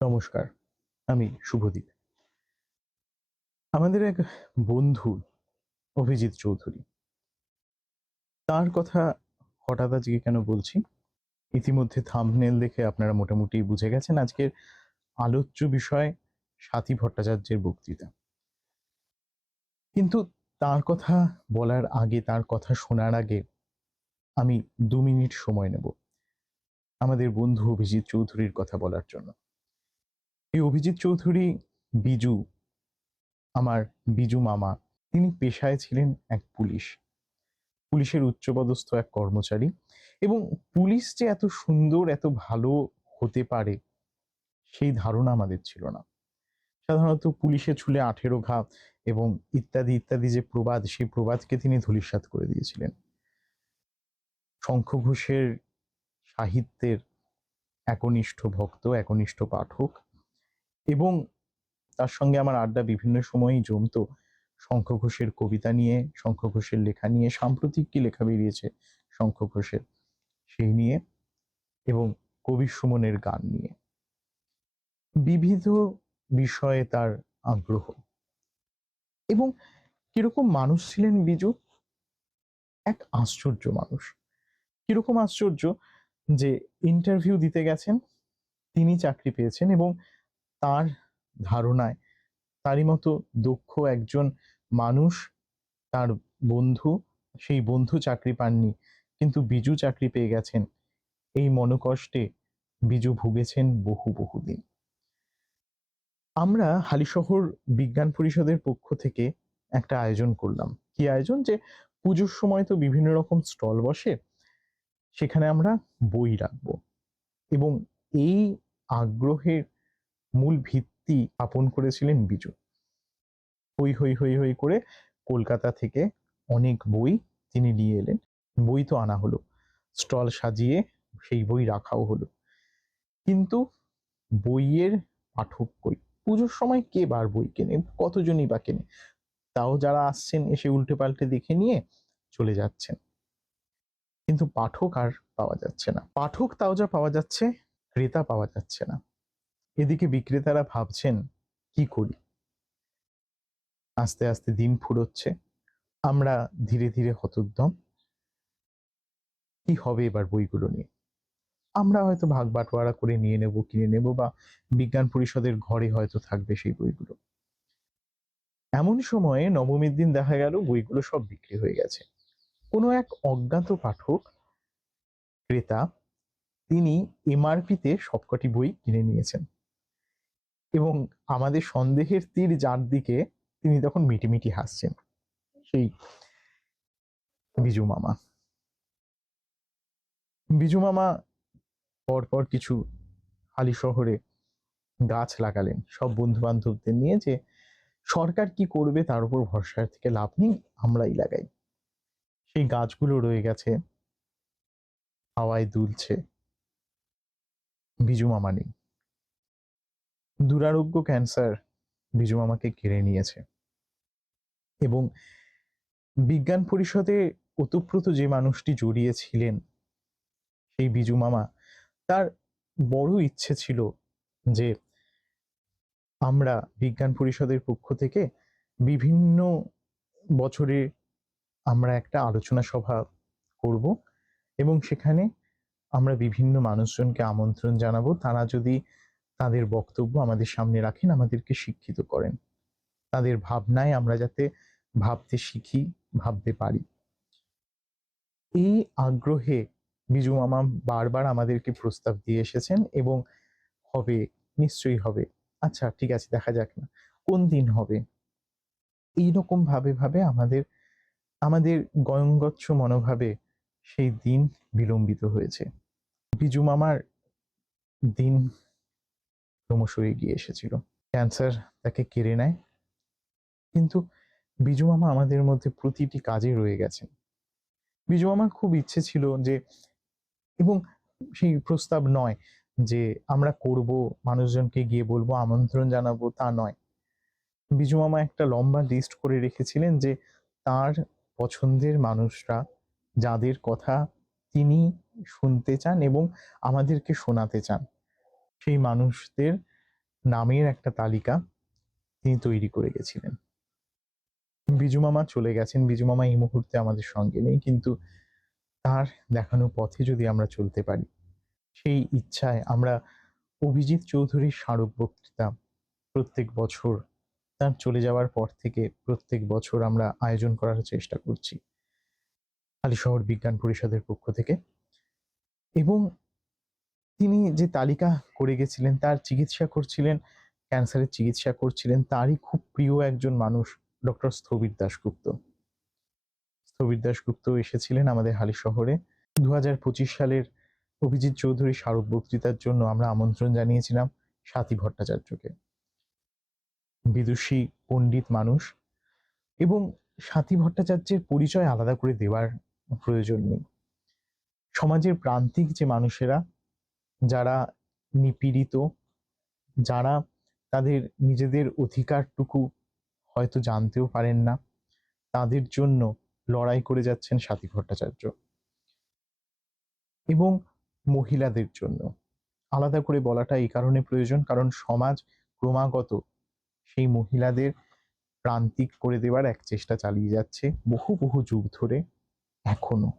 নমস্কার, আমি শুভদীপ। আমাদের এক বন্ধু অভিজিৎ চৌধুরী। তার কথা হঠাৎ আজকে কেন বলছি? ইতিমধ্যে থাম্বনেল দেখে আপনারা মোটামুটি বুঝে গেছেন আজকের আলোচ্য বিষয় স্বাতী ভট্টাচার্যের বক্তৃতা। কিন্তু তার কথা বলার আগে, তার কথা শোনার আগে আমি ২ মিনিট সময় নেব আমাদের বন্ধু অভিজিৎ চৌধুরীর কথা বলার জন্য। এই অভিজিৎ চৌধুরী বিজু, আমার বিজু মামা, তিনি পেশায় ছিলেন এক পুলিশ। পুলিশের উচ্চপদস্থ এক কর্মচারী, এবং পুলিশ যে এত সুন্দর এত ভালো হতে পারে সেই ধারণা আমাদের ছিল না। সাধারণত পুলিশে ছুলে ১৮ ঘা এবং ইত্যাদি ইত্যাদি যে প্রবাদ, সেই প্রবাদকে তিনি ধূলিসাৎ করে দিয়েছিলেন। শঙ্খ ঘোষের সাহিত্যের একনিষ্ঠ ভক্ত, একনিষ্ঠ পাঠক, এবং তার সঙ্গে আমার আড্ডা বিভিন্ন সময়ই জমতো শঙ্খ ঘোষের কবিতা নিয়ে, শঙ্খ ঘোষের লেখা নিয়ে। সাম্প্রতিক কি লেখা বেরিয়েছে শঙ্খ ঘোষের, সেই নিয়ে, এবং কবি সুমনের গান নিয়ে। বিবিধ বিষয়ে তার আগ্রহ। এবং কিরকম মানুষ ছিলেন বিজু? এক আশ্চর্য মানুষ। কিরকম আশ্চর্য? যে ইন্টারভিউ দিতে গেছেন, তিনি চাকরি পেয়েছেন, এবং তার ধারণায় তারই মতো দক্ষ একজন মানুষ, তার বন্ধু, সেই বন্ধু চাকরি পাননি, কিন্তু বিজু চাকরি পেয়ে গেছেন। এই মনোকষ্টে বিজু ভুগেছেন বহু বহুদিন। আমরা হালিশহর বিজ্ঞান পরিষদের পক্ষ থেকে একটা আয়োজন করলাম। কি আয়োজন? যে পুজোর সময় তো বিভিন্ন রকম স্টল বসে, সেখানে আমরা বই রাখবো। এবং এই আগ্রহের মূল ভিত্তি স্থাপন করেছিলেন বিজু। হই হই হই হই করে কলকাতা থেকে অনেক বই তিনি নিয়ে এলেন। বই তো আনা হলো, স্টল সাজিয়ে সেই বই রাখাও হলো, কিন্তু বইয়ের পাঠক কই? পুজোর সময় কে বার বই কেনে? কতজনই বা কেনে? তাও যারা আসছেন এসে উল্টে পাল্টে দেখে নিয়ে চলে যাচ্ছেন, কিন্তু পাঠক আর পাওয়া যাচ্ছে না। পাঠক তাও যা পাওয়া যাচ্ছে, ক্রেতা পাওয়া যাচ্ছে না। এদিকে বিক্রেতারা ভাবছেন কি করি। আস্তে আস্তে দিন ফুরোচ্ছে, আমরা ধীরে ধীরে হতোদ্যম। কি হবে এবার বইগুলো নিয়ে? আমরা হয়তো ভাগ বাটোয়ারা করে নিয়ে নেব, কিনে নেব, বা বিজ্ঞান পরিষদের ঘরে হয়তো থাকবে সেই বইগুলো। এমন সময়ে নবমীর দিন দেখা গেল বইগুলো সব বিক্রি হয়ে গেছে। কোনো এক অজ্ঞাত পাঠক, ক্রেতা, তিনি এমআরপিতে সবকটি বই কিনে নিয়েছেন, এবং আমাদের সন্দেহের তীর যার দিকে, তিনি তখন মিটিমিটি হাসছেন, সেই বিজু মামা। বিজু মামা পরপর কিছু হালি শহরে গাছ লাগালেন সব বন্ধু বান্ধবদের নিয়ে, যে সরকার কি করবে তার উপর ভরসা থেকে লাভ নেই, আমরাই লাগাই। সেই গাছগুলো রয়ে গেছে, হাওয়ায় দুলছে, বিজু মামা নেই। দুরারোগ্য ক্যান্সার বিজু মামাকে কেড়ে নিয়েছে, এবং বিজ্ঞান পরিষদে ওতপ্রোত যে মানুষটি জড়িয়ে ছিলেন, সেই বিজু মামা, তার বড় ইচ্ছে ছিল যে আমরা বিজ্ঞান পরিষদের পক্ষ থেকে বিভিন্ন বছরে আমরা একটা আলোচনা সভা করব, এবং সেখানে আমরা বিভিন্ন মানুষজনকে আমন্ত্রণ জানাবো। তারা যদি তাদের বক্তব্য আমাদের সামনে রাখেন, আমাদেরকে শিক্ষিত করেন, তাদের ভাবনায় আমরা যাতে ভাবতে শিখি, ভাবতে পারি। এই আগ্রহে বিজু মামা বারবার আমাদেরকে প্রস্তাব দিয়ে এসেছেন, এবং হবে, নিশ্চয়ই হবে, আচ্ছা ঠিক আছে দেখা যাক না কোন দিন হবে। এইরকম ভাবে ভাবে আমাদের আমাদের গয়ঙ্গচ্ছ মনোভাবে সেই দিন বিলম্বিত হয়েছে। বিজু মামার দিন ক্রমশ এগিয়ে এসেছিল, ক্যান্সার তাকে কেড়ে নেয়, কিন্তু বিজু মামা আমাদের মধ্যে প্রতিটি কাজে রয়ে গেছেন। বিজু মামার খুব ইচ্ছে ছিল যে, এবং সেই প্রস্তাব নয় যে আমরা করব, মানুষজনকে গিয়ে বলবো, আমন্ত্রণ জানাবো, তা নয়। বিজু মামা একটা লম্বা লিস্ট করে রেখেছিলেন যে তার পছন্দের মানুষরা, যাদের কথা তিনি শুনতে চান এবং আমাদেরকে শোনাতে চান, সেই মানুষদের নামের একটা তালিকা তিনি তৈরি করে গেছিলেন। বিজু মামা চলে গেছেন, বিজু মামা এই মুহূর্তে আমাদের সঙ্গে নেই, কিন্তু তার দেখানো পথে যদি আমরা চলতে পারি, সেই ইচ্ছায় আমরা অভিজিৎ চৌধুরীর স্মারক বক্তৃতা প্রত্যেক বছর তার চলে যাওয়ার পর থেকে প্রত্যেক বছর আমরা আয়োজন করার চেষ্টা করছি হালিশহর বিজ্ঞান পরিষদের পক্ষ থেকে। এবং তিনি যে তালিকা করে গেছিলেন, তার চিকিৎসা করছিলেন, ক্যান্সারের চিকিৎসা করছিলেন তারই খুব প্রিয় একজন মানুষ, ডক্টর স্থবির দাশগুপ্ত। স্থবির দাশগুপ্ত এসেছিলেন আমাদের হালিশহরে 2025 সালের অভিজিৎ চৌধুরী স্মারক বক্তৃতার জন্য। আমরা আমন্ত্রণ জানিয়েছিলাম স্বাতী ভট্টাচার্যকে, বিদুষী পণ্ডিত মানুষ, এবং স্বাতী ভট্টাচার্যের পরিচয় আলাদা করে দেওয়ার প্রয়োজন নেই। সমাজের প্রান্তিক যে মানুষেরা, যারা নিপীড়িত, যারা তাদের নিজেদের অধিকারটুকু হয়তো জানতেও পারেন না, তাদের জন্য লড়াই করে যাচ্ছেন স্বাতী ভট্টাচার্য। এবং মহিলাদের জন্য আলাদা করে বলাটা এই কারণে প্রয়োজন, কারণ সমাজ ক্রমাগত সেই মহিলাদের প্রান্তিক করে দেওয়ার এক চেষ্টা চালিয়ে যাচ্ছে বহু বহু যুগ ধরে। এখনো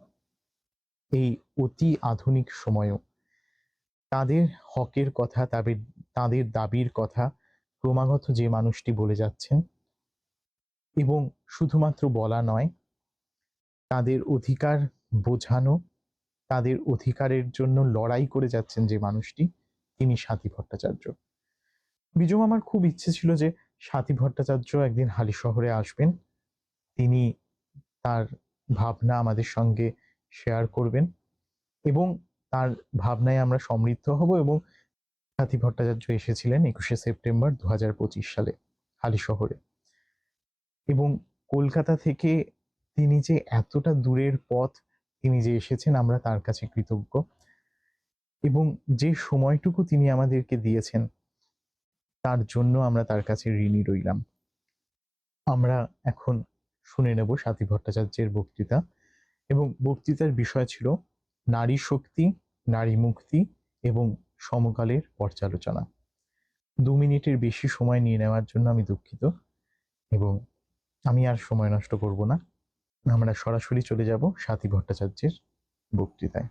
এই অতি আধুনিক সময়েও তাদের হকের কথা, তাদের দাবির কথা ক্রমাগত যে মানুষটি বলে যাচ্ছেন, এবং শুধুমাত্র বলা নয়, তাদের অধিকার বোঝানো, তাদের অধিকারের জন্য লড়াই করে যাচ্ছেন যে মানুষটি, তিনি স্বাতী ভট্টাচার্য। বিজু মামার খুব ইচ্ছে ছিল যে স্বাতী ভট্টাচার্য একদিন হালিশহরে আসবেন, তিনি তার ভাবনা আমাদের সঙ্গে শেয়ার করবেন এবং তার ভাবনায় আমরা সমৃদ্ধ হব। এবং স্বাতী ভট্টাচার্য এসেছিলেন 21শে সেপ্টেম্বর 2025 সালে হালিশহরে। এবং কলকাতা থেকে তিনি যে এতটা দূরের পথ তিনি যে এসেছেন, আমরা তার কাছে কৃতজ্ঞ। এবং যে সময়টুকু তিনি আমাদেরকে দিয়েছেন তার জন্য আমরা তার কাছে ঋণী রইলাম। আমরা এখন শুনে নেব স্বাতী ভট্টাচার্যের বক্তৃতা, এবং বক্তৃতার বিষয় ছিল নারী শক্তি, নারী মুক্তি এবং সমকালের পর্যালোচনা। 2 মিনিটের বেশি সময় নিয়ে নেওয়ার জন্য আমি দুঃখিত, এবং আমি আর সময় নষ্ট করব না, আমরা সরাসরি চলে যাব স্বাতী ভট্টাচার্যের বক্তৃতায়।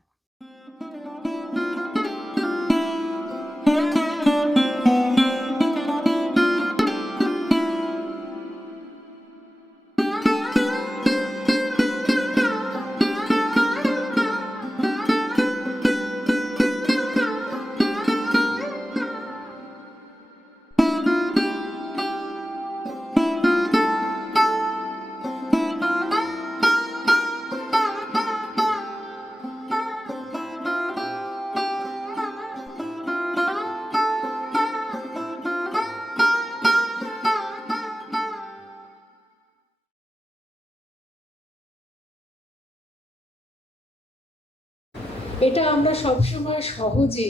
এটা আমরা সবসময় সহজে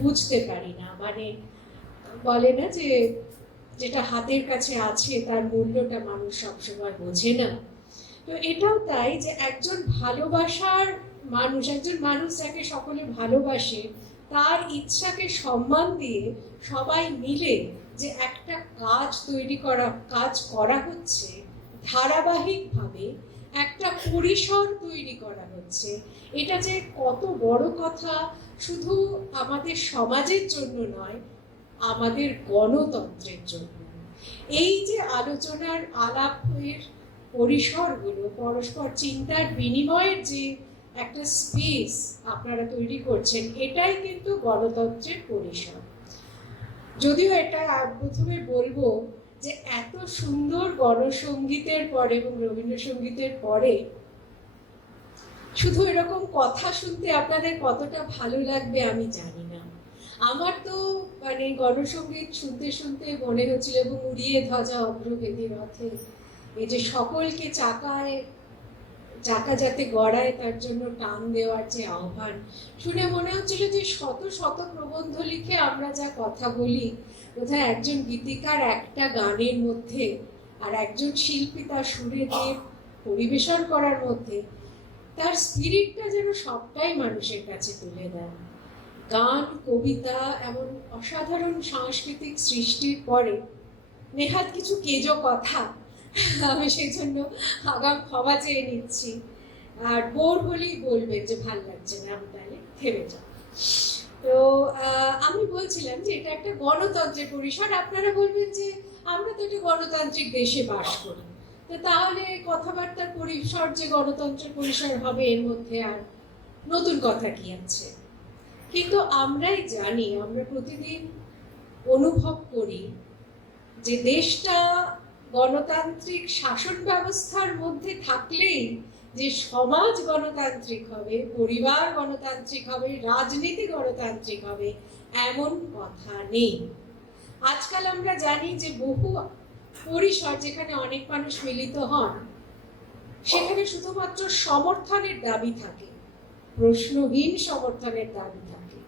বুঝতে পারি না, মানে বলে না যে যেটা হাতের কাছে আছে তার মূল্যটা মানুষ সবসময় বোঝে না। তো এটাও তাই, যে একজন ভালোবাসার মানুষ, একজন মানুষ যাকে সকলে ভালোবাসে, তার ইচ্ছাকে সম্মান দিয়ে সবাই মিলে যে একটা কাজ করা হচ্ছে, ধারাবাহিকভাবে একটা পরিসর তৈরি করা হচ্ছে, এটা যে কত বড় কথা, শুধু আমাদের সমাজের জন্য নয়, আমাদের গণতন্ত্রের জন্য। এই যে আলোচনার আলাপের পরিসরগুলো, পরস্পর চিন্তার বিনিময়ের যে একটা স্পেস আপনারা তৈরি করছেন, এটাই কিন্তু গণতন্ত্রের পরিসর। যদিও এটা প্রথমে বলবো যে এত সুন্দর গণসঙ্গীতের পরে এবং রবীন্দ্রসঙ্গীতের পরে শুধু এরকম কথা শুনতে আপনাদের কতটা ভালো লাগবে আমি জানি না। আমার তো মানে গণসঙ্গীত শুনতে শুনতে মনে হচ্ছিল, এবং উড়িয়ে ধ্বজা অগ্রবেদী রথে, এই যে সকলকে চাকা যাতে গড়ায় তার জন্য টান দেওয়ার যে আহ্বান, শুনে মনে হচ্ছিল যে শত শত প্রবন্ধ লিখে আমরা যা কথা বলি, বোধহয় একজন গীতিকার একটা গানের মধ্যে আর একজন শিল্পী তার সুরে দিয়ে পরিবেশন করার মধ্যে তার স্পিরিটটা যেন সবটাই মানুষের কাছে তুলে দেয়। গান, কবিতা, এমন অসাধারণ সাংস্কৃতিক সৃষ্টির পরে নেহাত কিছু কেজো কথা আমি সেই জন্য আগাম ক্ষমা চেয়ে নিচ্ছি। আর বোর হলেই বলবেন যে ভাল লাগছে না, আমি তাহলে থেমে যাব। তো আমি বলছিলাম যে এটা একটা গণতন্ত্রের পরিসর। আপনারা বলবেন যে আমরা তো একটা গণতান্ত্রিক দেশে বাস করি, তো তাহলে কথাবার্তার পরিসর যে গণতন্ত্রের পরিসর হবে, এর মধ্যে আর নতুন কথা কি আছে? কিন্তু আমরাই জানি, আমরা প্রতিদিন অনুভব করি যে দেশটা গণতান্ত্রিক শাসন ব্যবস্থার মধ্যে থাকলেই যে সমাজ গণতান্ত্রিক হবে, পরিবার গণতান্ত্রিক হবে, রাজনীতি গণতান্ত্রিক হবে, এমন কথা নেই। আজকাল আমরা জানি যে বহু পরিসর যেখানে অনেক মানুষ মিলিত হন, সেখানে শুধুমাত্র সমর্থনের দাবি থাকে, প্রশ্নহীন সমর্থনের দাবি থাকে।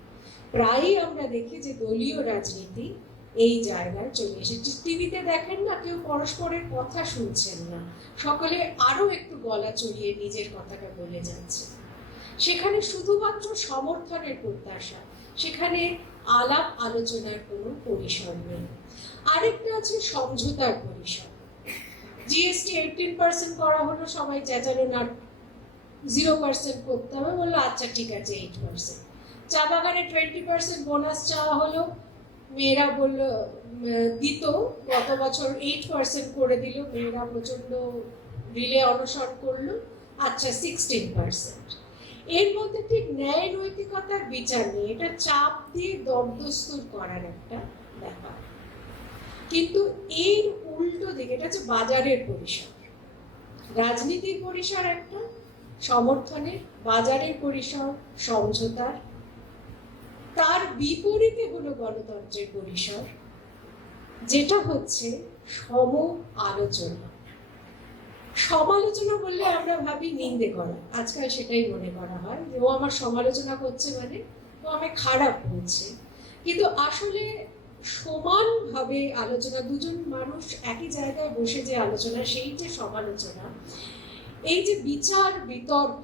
প্রায়ই আমরা দেখি যে দলীয় রাজনীতি এই জায়গায় চলে এসেছে। টিভিতে দেখেন না, কেউ পরস্পরের কথা শুনছেন না, সকলে আরো একটু গলা চড়িয়ে নিজের কথাটা বলে যাচ্ছে। সেখানে শুধুমাত্র সমর্থনের প্রত্যাশা, সেখানে আলাপ আলোচনার কোনো পরিসর নেই। আরেকটা আছে সমঝোতার পরিসর। জিএসটি 18% করা হলো, সবাই চেঁচালো না 0% করতে হবে, বললো আচ্ছা ঠিক আছে 8%। চা বাগানে 20% বোনাস চাওয়া হলো, মেয়েরা বললো দিত, গত বছর 8% করে দিল, মেয়েরা প্রচন্ড রিলে অনশন করলো, আচ্ছা 16%। এর মধ্যে ঠিক ন্যায় নৈতিকতার বিচার নেই, এটা চাপ দিয়ে দরদস্তুর করার একটা ব্যাপার। কিন্তু এর উল্টো দিকে, এটা হচ্ছে বাজারের পরিসর, রাজনীতির পরিসর একটা, সমর্থনের, বাজারের পরিসর সমঝোতার। তার বিপরীতে হলো গণতন্ত্রের পরিসর, যেটা হচ্ছে সম আলোচনা। সমালোচনা বললে আমরা ভাবি নিন্দে করা, আজকাল সেটাই মনে করা হয় যে ও আমার সমালোচনা করছে মানে ও আমায় খারাপ বলছে। কিন্তু আসলে সমানভাবে আলোচনা, দুজন মানুষ একই জায়গায় বসে যে আলোচনা, সেই যে সমালোচনা, এই যে বিচার বিতর্ক,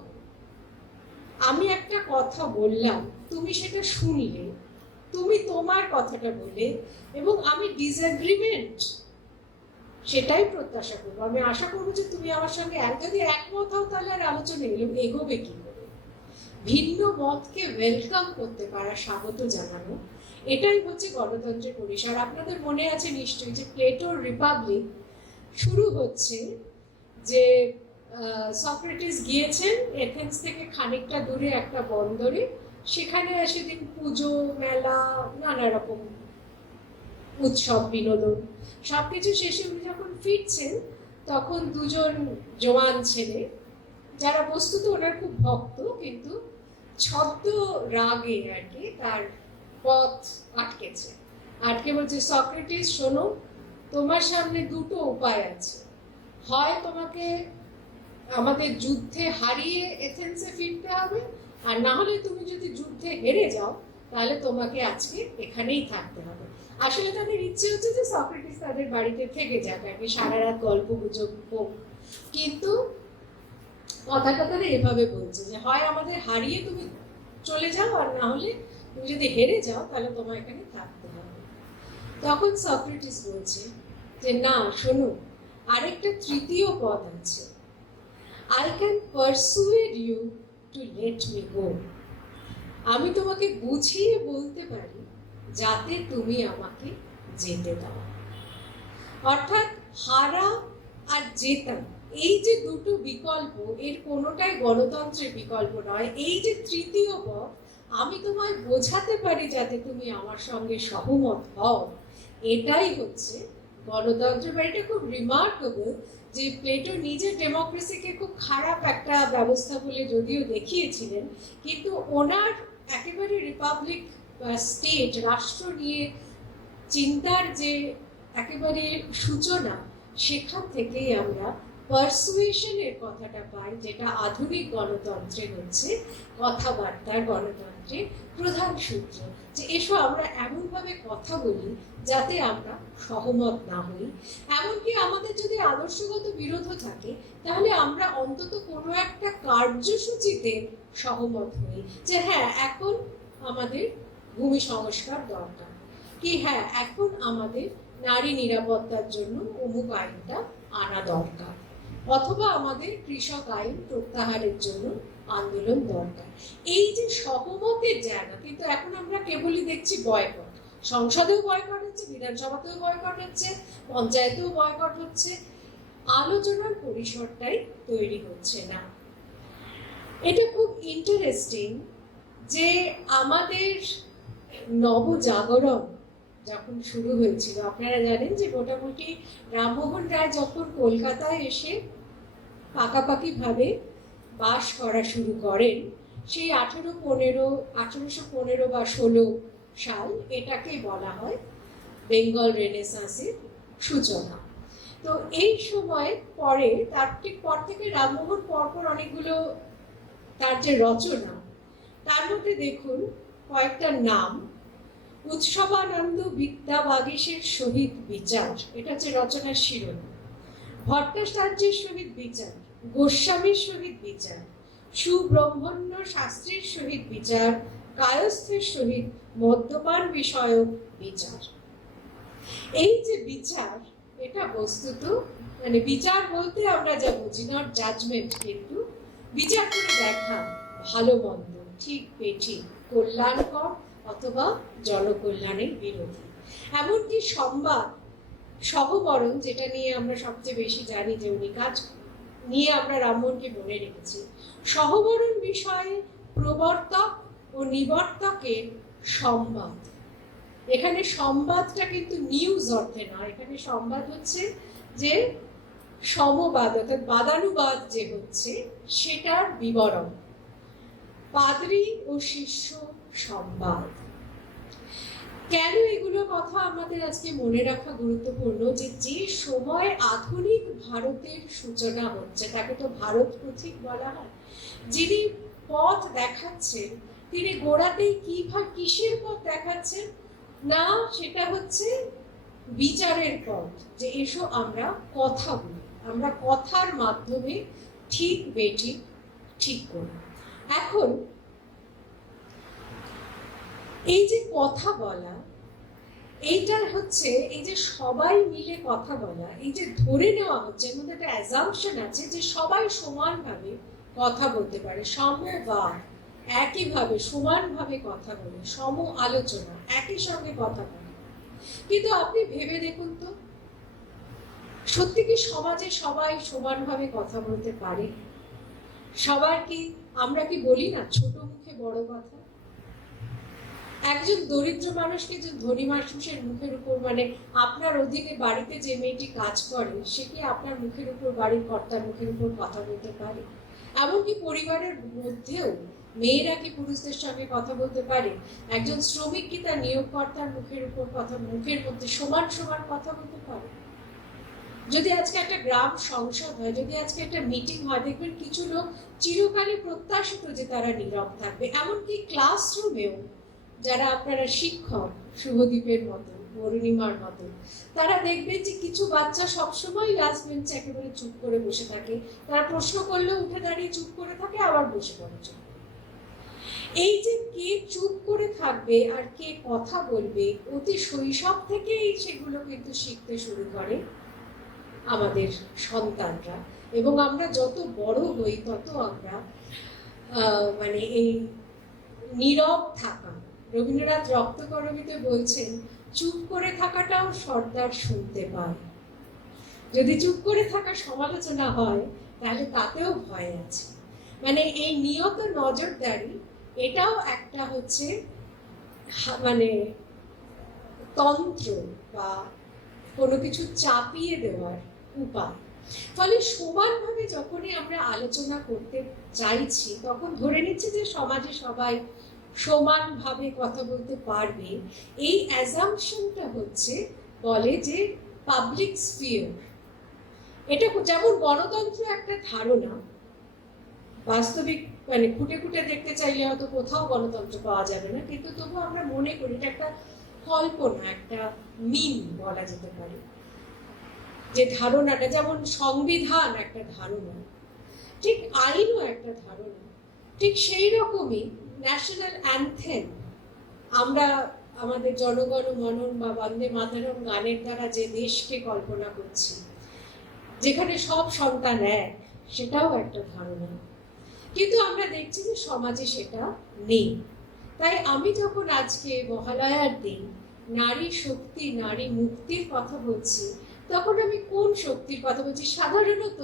আমি একটা কথা বললাম, তুমি সেটা শুনলে, তুমি তোমার কথাটা বলে, এবং আমি ডিসএগ্রিমেন্ট সেটাই প্রত্যাশা করবো। আমি আশা করবো যে তুমি আমার সঙ্গে যদি একমত হও, তাহলে আর আলোচনা এগোবে কি করে। ভিন্ন মতকে ওয়েলকাম করতে পারা, স্বাগত জানানো, এটাই হচ্ছে গণতন্ত্রের পরিসর। আপনাদের মনে আছে নিশ্চয়ই যে প্লেটোর রিপাবলিক শুরু হচ্ছে যে সক্রেটিস গিয়েছেন এথেন্স থেকে খানিকটা দূরে একটা বন্দরে, সেখানে সেদিন পুজো, মেলা, নানা রকম উৎসব, বিনোদন, সবকিছু শেষে উনি যখন ফিরছেন, তখন দুজন জওয়ান ছেলে, যারা বস্তুত ওনার খুব ভক্ত, কিন্তু ছদ্ম রাগে আর কি তার পথ আটকে বলছে, সক্রেটিস শোনো, তোমার সামনে দুটো উপায় আছে, হয় তোমাকে আমাদের যুদ্ধে হারিয়ে এথেন্সে ফিরতে হবে, আর না হলে তুমি যদি যুদ্ধে হেরে যাও, তাহলে তোমাকে আজকে এখানেই থাকতে হবে। আসলে তাদের ইচ্ছে হচ্ছে যে সক্রেটিস তাদের বাড়িতে থেকে যাক, আর কি সারা রাত গল্প গুজব হোক। কিন্তু কথাটা তারা এভাবে বলছে যে হয় আমাদের হারিয়ে তুমি চলে যাও, আর না হলে তুমি যদি হেরে যাও, তাহলে তোমার এখানে থাকতে হবে। তখন সক্রেটিস বলছে যে না, শোনো, আরেকটা তৃতীয় পথ আছে, I can persuade you to let me go. আমি তোমাকে বুঝিয়ে বলতে পারি যাতে তুমি আমাকে যেতে দাও। অর্থাৎ হারা আর জেতা, এই যে দুটো বিকল্প, এর কোনোটাই গণতন্ত্রের বিকল্প নয়। এই যে তৃতীয় পথ, আমি তোমায় বোঝাতে পারি যাতে তুমি আমার সঙ্গে সহমত হও, এটাই হচ্ছে গণতন্ত্র। বা এটা খুব রিমার্কেবল যে প্লেটো নিজে ডেমোক্রেসিকে খুব খারাপ একটা ব্যবস্থা বলে যদিও দেখিয়েছিলেন, কিন্তু ওনার একেবারে রিপাবলিক বা স্টেট, রাষ্ট্র নিয়ে চিন্তার যে একেবারে সূচনা, সেখান থেকেই আমরা পারসুয়েশনের কথাটা পাই, যেটা আধুনিক গণতন্ত্রে হচ্ছে কথাবার্তার গণতন্ত্রে প্রধান সূত্র। যে এসো আমরা এমনভাবে কথা বলি যাতে আমরা সহমত না হই, এমনকি আমাদের যদি আদর্শগত বিরোধও থাকে, তাহলে আমরা অন্তত কোনো একটা কার্যসূচিতে সহমত হই, যে হ্যাঁ এখন আমাদের ভূমি সংস্কার দরকার, কি হ্যাঁ এখন আমাদের নারী নিরাপত্তার জন্য অমুক আইনটা আনা দরকার, অথবা আমাদের কৃষক আইন প্রত্যাহারের জন্য আন্দোলন দরকার। এই যে সহমতের জায়গা, কিন্তু এখন আমরা কেবলই দেখছি বয়কট, সংসদেও বয়কট হচ্ছে, বিধানসভাতেও বয়কট হচ্ছে, পঞ্চায়েতেও বয়কট হচ্ছে, আলোচনার পরিসরটাই তৈরি হচ্ছে না। এটা খুব ইন্টারেস্টিং যে আমাদের নবজাগরণ যখন শুরু হয়েছিল, আপনারা জানেন যে মোটামুটি রামমোহন রায় যখন কলকাতায় এসে পাকাপাকিভাবে বাস করা শুরু করেন, সেই 1815 বা 16 সাল, এটাকে বলা হয় বেঙ্গল রেনেসাঁসের সূচনা। তো এই সময় পরে, তার ঠিক পর থেকে রামমোহন পরপর অনেকগুলো তার যে রচনা, তার মধ্যে দেখুন কয়েকটা নাম: উৎসবানন্দ বিদ্যাবাগীশের সহিত বিচার, এটা হচ্ছে রচনার শিরোনাম। ভট্টাচার্যের সহিত বিচার, গোস্বামীর সহিত বিচার, সুব্রহ্মণ্য শাস্ত্রীর সহিত বিচার, কায়স্থের সহিত মদ্যপান বিষয়ক বিচার। এই যে বিচার, এটা বস্তুত মানে বিচার বলতে আমরা যা বুঝি, নট জাজমেন্ট, কিন্তু বিচার করে দেখা ভালো মন্দ, ঠিক বেঠিক, কল্যাণকর অথবা জনকল্যাণের বিরোধী। এমনকি সংবাদ সহবরণ, যেটা নিয়ে আমরা সবচেয়ে বেশি জানি যে উনি কাজ নিয়ে আমরা রামমোহনকে মনে রেখেছি, সহবরণ বিষয়ে প্রবর্তক ও নিবর্তকের সংবাদ। এখানে সংবাদটা কিন্তু নিউজ অর্থে নয়, এখানে সংবাদ হচ্ছে যে সমবাদ অর্থাৎ বাদানুবাদ যে হচ্ছে সেটার বিবরণ। পাদ্রী ও শিষ্য সংবাদ। কেন এগুলো কথা আমাদের আজকে মনে রাখা গুরুত্বপূর্ণ? যে সময় আধুনিক ভারতের সূচনা হচ্ছে, তাকে তো ভারত পথিক বলা হয়। যিনি পথ দেখাচ্ছেন তিনি গোড়াতেই কিসের পথ দেখাচ্ছেন? না, সেটা হচ্ছে বিচারের পথ, যে এসো আমরা কথা বলি, আমরা কথার মাধ্যমে ঠিক বেঠিক ঠিক করি। এখন এই যে কথা বলা, এইটা হচ্ছে এই যে সবাই মিলে কথা বলা, এই যে ধরে নেওয়া হচ্ছে, এর মধ্যে একটা অ্যাজাম্পশন আছে যে সবাই সমানভাবে কথা বলতে পারে, সমবাদ, একইভাবে সমানভাবে কথা বলে, সম আলোচনা, একই সঙ্গে কথা বলে। কিন্তু আপনি ভেবে দেখুন তো, সত্যি কি সমাজে সবাই সমানভাবে কথা বলতে পারে? সবার কি, আমরা কি বলি না ছোট মুখে বড় কথা? একজন দরিদ্র মানুষকে যে ধনী মানুষের মুখের উপর, মানে আপনার অধীনে বাড়িতে যে মেয়েটি কাজ করে, সে কি আপনার মুখের উপর, বাড়ির কর্তার মুখের উপর কথা বলতে পারে? এমনকি পরিবারের মধ্যেও মেয়েরা কি পুরুষদের সঙ্গে কথা বলতে পারে? একজন শ্রমিক কি তার নিয়োগকর্তার মুখের উপর মুখের মধ্যে সমান সমান কথা বলতে পারে? যদি আজকে একটা গ্রাম সংসদ হয়, যদি আজকে একটা মিটিং হয়, দেখবেন কিছু লোক চিরকালই প্রত্যাশিত যে তারা নীরব থাকবে। এমনকি ক্লাসরুমেও যারা আপনারা শিক্ষক, শুভদীপের মতো, অরুণিমার মতো, তারা দেখবেন যে কিছু বাচ্চা সবসময় লাস্ট বেঞ্চে একেবারে চুপ করে বসে থাকে, তারা প্রশ্ন করলেও উঠে দাঁড়িয়ে চুপ করে থাকে, আবার বসে পড়ে চুপ। এই যে কে চুপ করে থাকবে আর কে কথা বলবে, অতি শৈশব থেকেই সেগুলো কিন্তু শিখতে শুরু করে আমাদের সন্তানরা। এবং আমরা যত বড় হই তত আমরা মানে এই নীরব থাকা, রবীন্দ্রনাথ রক্তকরবীতে বলছেন, চুপ করে থাকাটাও সর্দার শুনতে পায়। যদি চুপ করে থাকা সমালোচনা হয় তাহলে তাতেও ভয় আছে। মানে এই নিয়ত নজরদারি, এটাও একটা হচ্ছে মানে তন্ত্র বা কোনো কিছু চাপিয়ে দেওয়ার উপায়। ফলে সমানভাবে যখনই আমরা আলোচনা করতে চাইছি, তখন ধরে নিচ্ছি যে সমাজে সবাই সমানভাবে কথা বলতে পারবে। এই অ্যাজাম্পশনটা হচ্ছে, বলে যে পাবলিক স্ফিয়ার। এটা যেমন গণতন্ত্র একটা ধারণা, বাস্তবিক মানে খুঁটে খুঁটে দেখতে চাইলে হয়তো কোথাও গণতন্ত্র পাওয়া যাবে না, কিন্তু তবু আমরা মনে করি এটা একটা কল্পনা, একটা মিম বলা যেতে পারে। যে ধারণাটা, যেমন সংবিধান একটা ধারণা, ঠিক আইনও একটা ধারণা, ঠিক সেই রকমই ন্যাশনাল অ্যানথেম আমরা আমাদের জনগণ মনন বা বন্দে মাতরম গানের দ্বারা যে দেশকে কল্পনা করছি, যেখানে সব সন্তান এক, সেটাও একটা ধারণা। কিন্তু আমরা দেখছি যে সমাজে সেটা নেই। তাই আমি যখন আজকে মহালয়ার দিন নারী শক্তি, নারী মুক্তির কথা বলছি, তখন আমি কোন শক্তির কথা বলছি? সাধারণত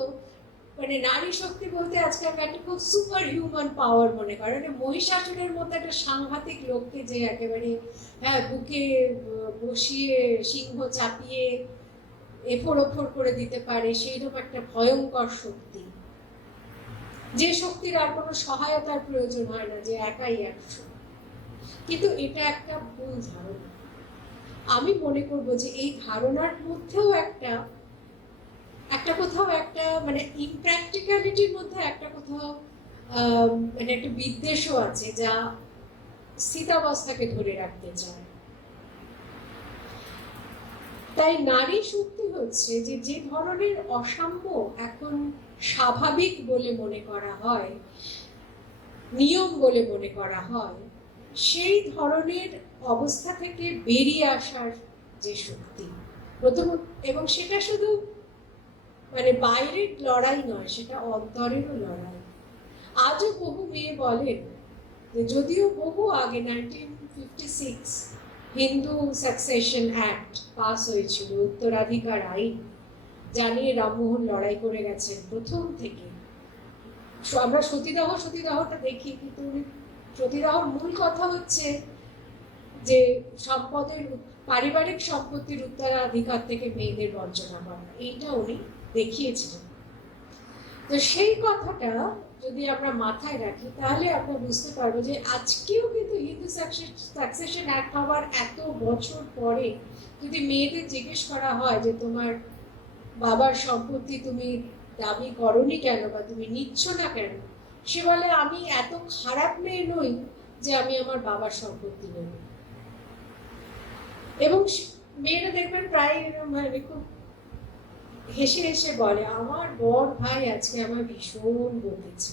মানে নারী শক্তি বলতে আজকাল একটা খুব সুপার হিউম্যান পাওয়ার মনে করে, মানে মহিষাসুরের মতো একটা সাংঘাতিক লোককে যে একেবারে বুকে বসিয়ে সিংহ চাপিয়ে এফোড় ওফোড় করে দিতে পারে, সেইরকম একটা ভয়ঙ্কর শক্তি, যে শক্তির আর কোনো সহায়তার প্রয়োজন হয় না, যে একাই একশো। কিন্তু এটা একটা ভুল ধারণা। আমি মনে করবো যে এই ধারণার মধ্যেও একটা কোথাও একটা মানে ইমপ্র্যাকটিক্যালিটির মধ্যে একটা কোথাও মানে একটা বিদ্বেষও আছে, যা স্থিতাবস্থাকে ধরে রাখতে চায়। তাই নারী শক্তি হচ্ছে যে যে ধরনের অসাম্য এখন স্বাভাবিক বলে মনে করা হয়, নিয়ম বলে মনে করা হয়, সেই ধরনের অবস্থা থেকে বেরিয়ে আসার যে শক্তি প্রথমত, এবং সেটা শুধু মানে বাইরের লড়াই নয়, সেটা অন্তরেরও লড়াই। আজও বহু মেয়ে বলেন যে যদিও বহু আগে 1956 হিন্দু সাকসেশন অ্যাক্ট পাস হয়েছিল, উত্তরাধিকার আইন, জানিয়ে রামমোহন লড়াই করে গেছেন প্রথম থেকে। আমরা সতীদাহটা দেখি, কিন্তু সতীদাহর মূল কথা হচ্ছে যে সম্পদের, পারিবারিক সম্পত্তির উত্তরাধিকার থেকে মেয়েদের বঞ্চনা করা, এইটা উনি দেখিয়েছিলেন। তো সেই কথাটা যদি আমরা মাথায় রাখি, তাহলে আমরা বুঝতে পারবো যে আজকেও কিন্তু হিন্দু সাকসেশন অ্যাক্ট হওয়ার এত বছর পরে যদি মেয়েদের জিজ্ঞেস করা হয় যে তোমার বাবার সম্পত্তি তুমি দাবি করনি কেন বা তুমি নিচ্ছ না কেন, সে বলে আমি এত খারাপ মেয়ে নই যে আমি আমার বাবার সম্পত্তি নেব। এবং মেয়েরা দেখবেন প্রায় মানে খুব হেসে হেসে বলে আমার বড় ভাই আজকে আমার ভীষণ বকেছে।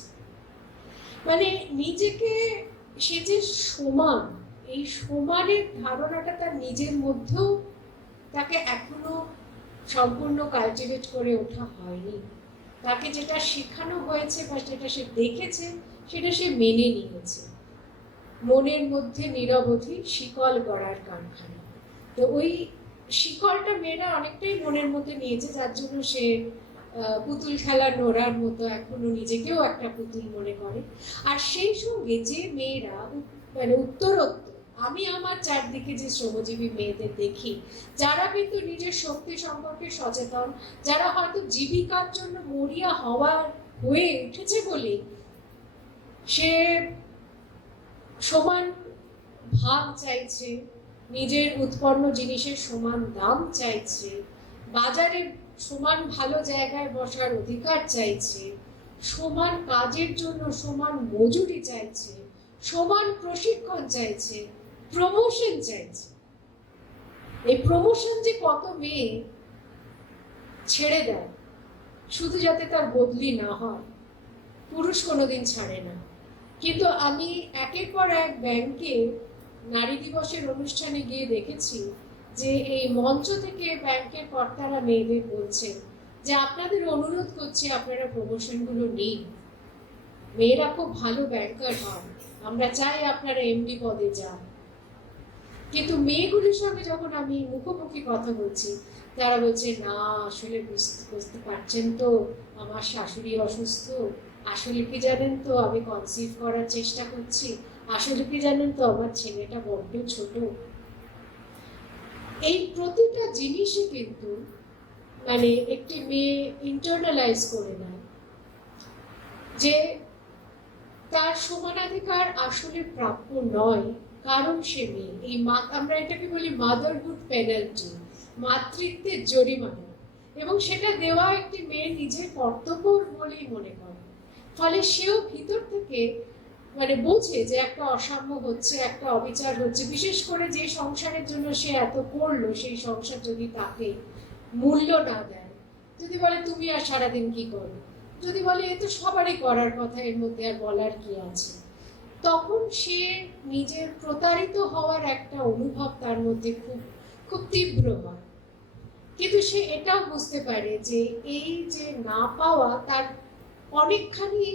মানে নিজেকে সে যে সমান, এই সমানের ধারণাটা তার নিজের মধ্যেও তাকে এখনো সম্পূর্ণ কালটিভেট করে ওঠা হয়নি। তাকে যেটা শেখানো হয়েছে বা যেটা সে দেখেছে সেটা সে মেনে নিয়েছে। মনের মধ্যে নিরবধি শিকল গড়ার কারখানা। তো ওই শিকলটা মেয়েরা অনেকটাই মনের মধ্যে নিয়েছে, যার জন্য সে পুতুল খেলার নোড়ার মতো এখনো নিজেকেও একটা পুতুল মনে করে। আর সেই সঙ্গে যে মেয়েরা মানে উত্তরোত্তর, আমি আমার চারদিকে যে শ্রমজীবী মেয়েদের দেখি, যারা কিন্তু নিজের শক্তি সম্পর্কে সচেতন, যারা হয়তো জীবিকার জন্য মরিয়া হয়ে উঠেছে বলে সে সমান ভাগ চাইছে, নিজের উৎপন্ন জিনিসের সমান দাম চাইছে, বাজারে সমান ভালো জায়গায় বসার অধিকার চাইছে, সমান কাজের জন্য সমান মজুরি চাইছে, সমান প্রশিক্ষণ চাইছে, প্রমোশন চাইছে। এই প্রমোশন যে কত মেয়ে ছেড়ে দেয় শুধু যাতে তার বদলি না হয়, পুরুষ কোনোদিন ছাড়ে না। কিন্তু আমি একের পর এক ব্যাংকে নারী দিবসের অনুষ্ঠানে গিয়ে দেখেছি যে এই মঞ্চ থেকে ব্যাংকের কর্তারা মেয়েদের বলছেন যে আপনাদের অনুরোধ করছি আপনারা প্রমোশনগুলো নিন, মেয়েরা খুব ভালো ব্যাংকার হন, আমরা চাই আপনারা এমডি পদে যান। কিন্তু মেয়েগুলির সঙ্গে যখন আমি মুখোমুখি কথা বলছি, তারা বলছে না আসলে বুঝতে পারছেন তো আমার শাশুড়ি অসুস্থ, আসলে কি জানেন তো আমি কনসিভ করার চেষ্টা করছি, আসলে কি জানেন তো আমার ছেলেটা বড্ড ছোট। এই প্রতিটা জিনিসই কিন্তু মানে একটি মেয়ে ইন্টারনালাইজ করে নেয় যে তার সমানাধিকার আসলে প্রাপ্য নয়, কারণ সে মেয়ে। এই আমরা এটাকে বলি মাদারহুড পেনাল্টি, মাতৃত্বের জরিমানা, এবং সেটা দেওয়া একটি মেয়ের নিজের কর্তব্য বলেই মনে করে। ফলে সেও ভিতর থেকে মানে বোঝে যে একটা অসাম্য হচ্ছে, একটা অবিচার হচ্ছে, বিশেষ করে যে সংসারের জন্য সে এত করলো, সেই সংসার যদি তাকে মূল্য না দেয়, যদি বলে তুমি আর সারাদিন কি করো, যদি বলে এ তো সবারই করার কথা, এর মধ্যে আর বলার কি আছে, তখন সে নিজের প্রতারিত হওয়ার একটা অনুভব তার মধ্যে খুব খুব তীব্র হয়। কিন্তু সে এটাও বুঝতে পারে যে এই যে না পাওয়া তার অনেকখানি,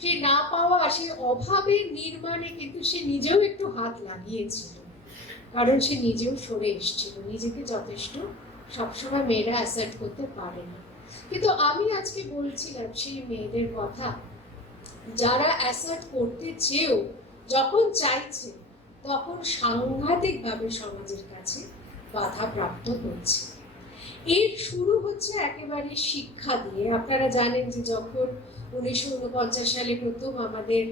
সে না পাওয়া, সে অভাবের নির্মাণে কিন্তু সে নিজেও একটু হাত লাগিয়েছিল, কারণ সে নিজেও সরে এসেছিল, নিজেকে যথেষ্ট সবসময় মেয়েরা অ্যাসেপ্ট করতে পারে না। কিন্তু আমি আজকে বলছিলাম সেই মেয়েদের কথা যারা অ্যাসেপ্ট করতে চেয়েও যখন চাইছে তখন সাংঘাতিকভাবে সমাজের কাছে বাধা প্রাপ্ত হচ্ছে। এর শুরু হচ্ছে একেবারে শিক্ষা দিয়ে। আপনারা জানেন যে যখন 1949 সালে প্রথম আমাদের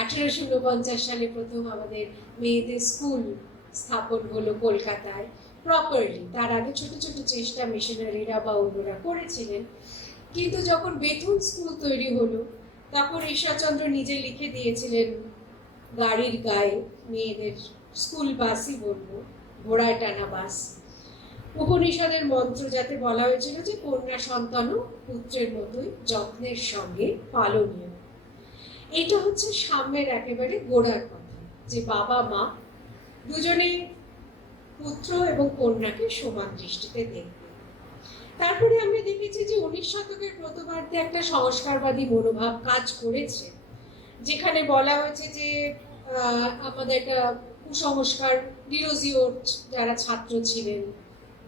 1849 সালে প্রথম আমাদের মেয়েদের স্কুল স্থাপন হলো কলকাতায় প্রপারলি, তার আগে ছোট ছোট চেষ্টা মিশনারিরা বা অন্যরা করেছিলেন। কিন্তু যখন বেথুন স্কুল তৈরি হলো তখন ঈশ্বরচন্দ্র নিজে লিখে দিয়েছিলেন গাড়ির গায়ে, মেয়েদের স্কুল বাসই বলবো, ঘোড়ায় টানা বাস। উপনিষদের মন্ত্র যাতে বলা হয়েছিল যে কন্যা সন্তানও পুত্রের মতোই যত্নের সঙ্গে পালনীয়। এটা হচ্ছে সাম্যের একেবারে গোড়ার কথা, যে বাবা মা দুজনেই পুত্র এবং কন্যাকে সমান দৃষ্টিতে দেখবে। তারপরে আমরা দেখেছি যে 19 শতকের প্রথমার্ধে একটা সংস্কারবাদী মনোভাব কাজ করেছে, যেখানে বলা হয়েছে যে আমাদের একটা কুসংস্কার, ডিরোজিওর যারা ছাত্র ছিলেন,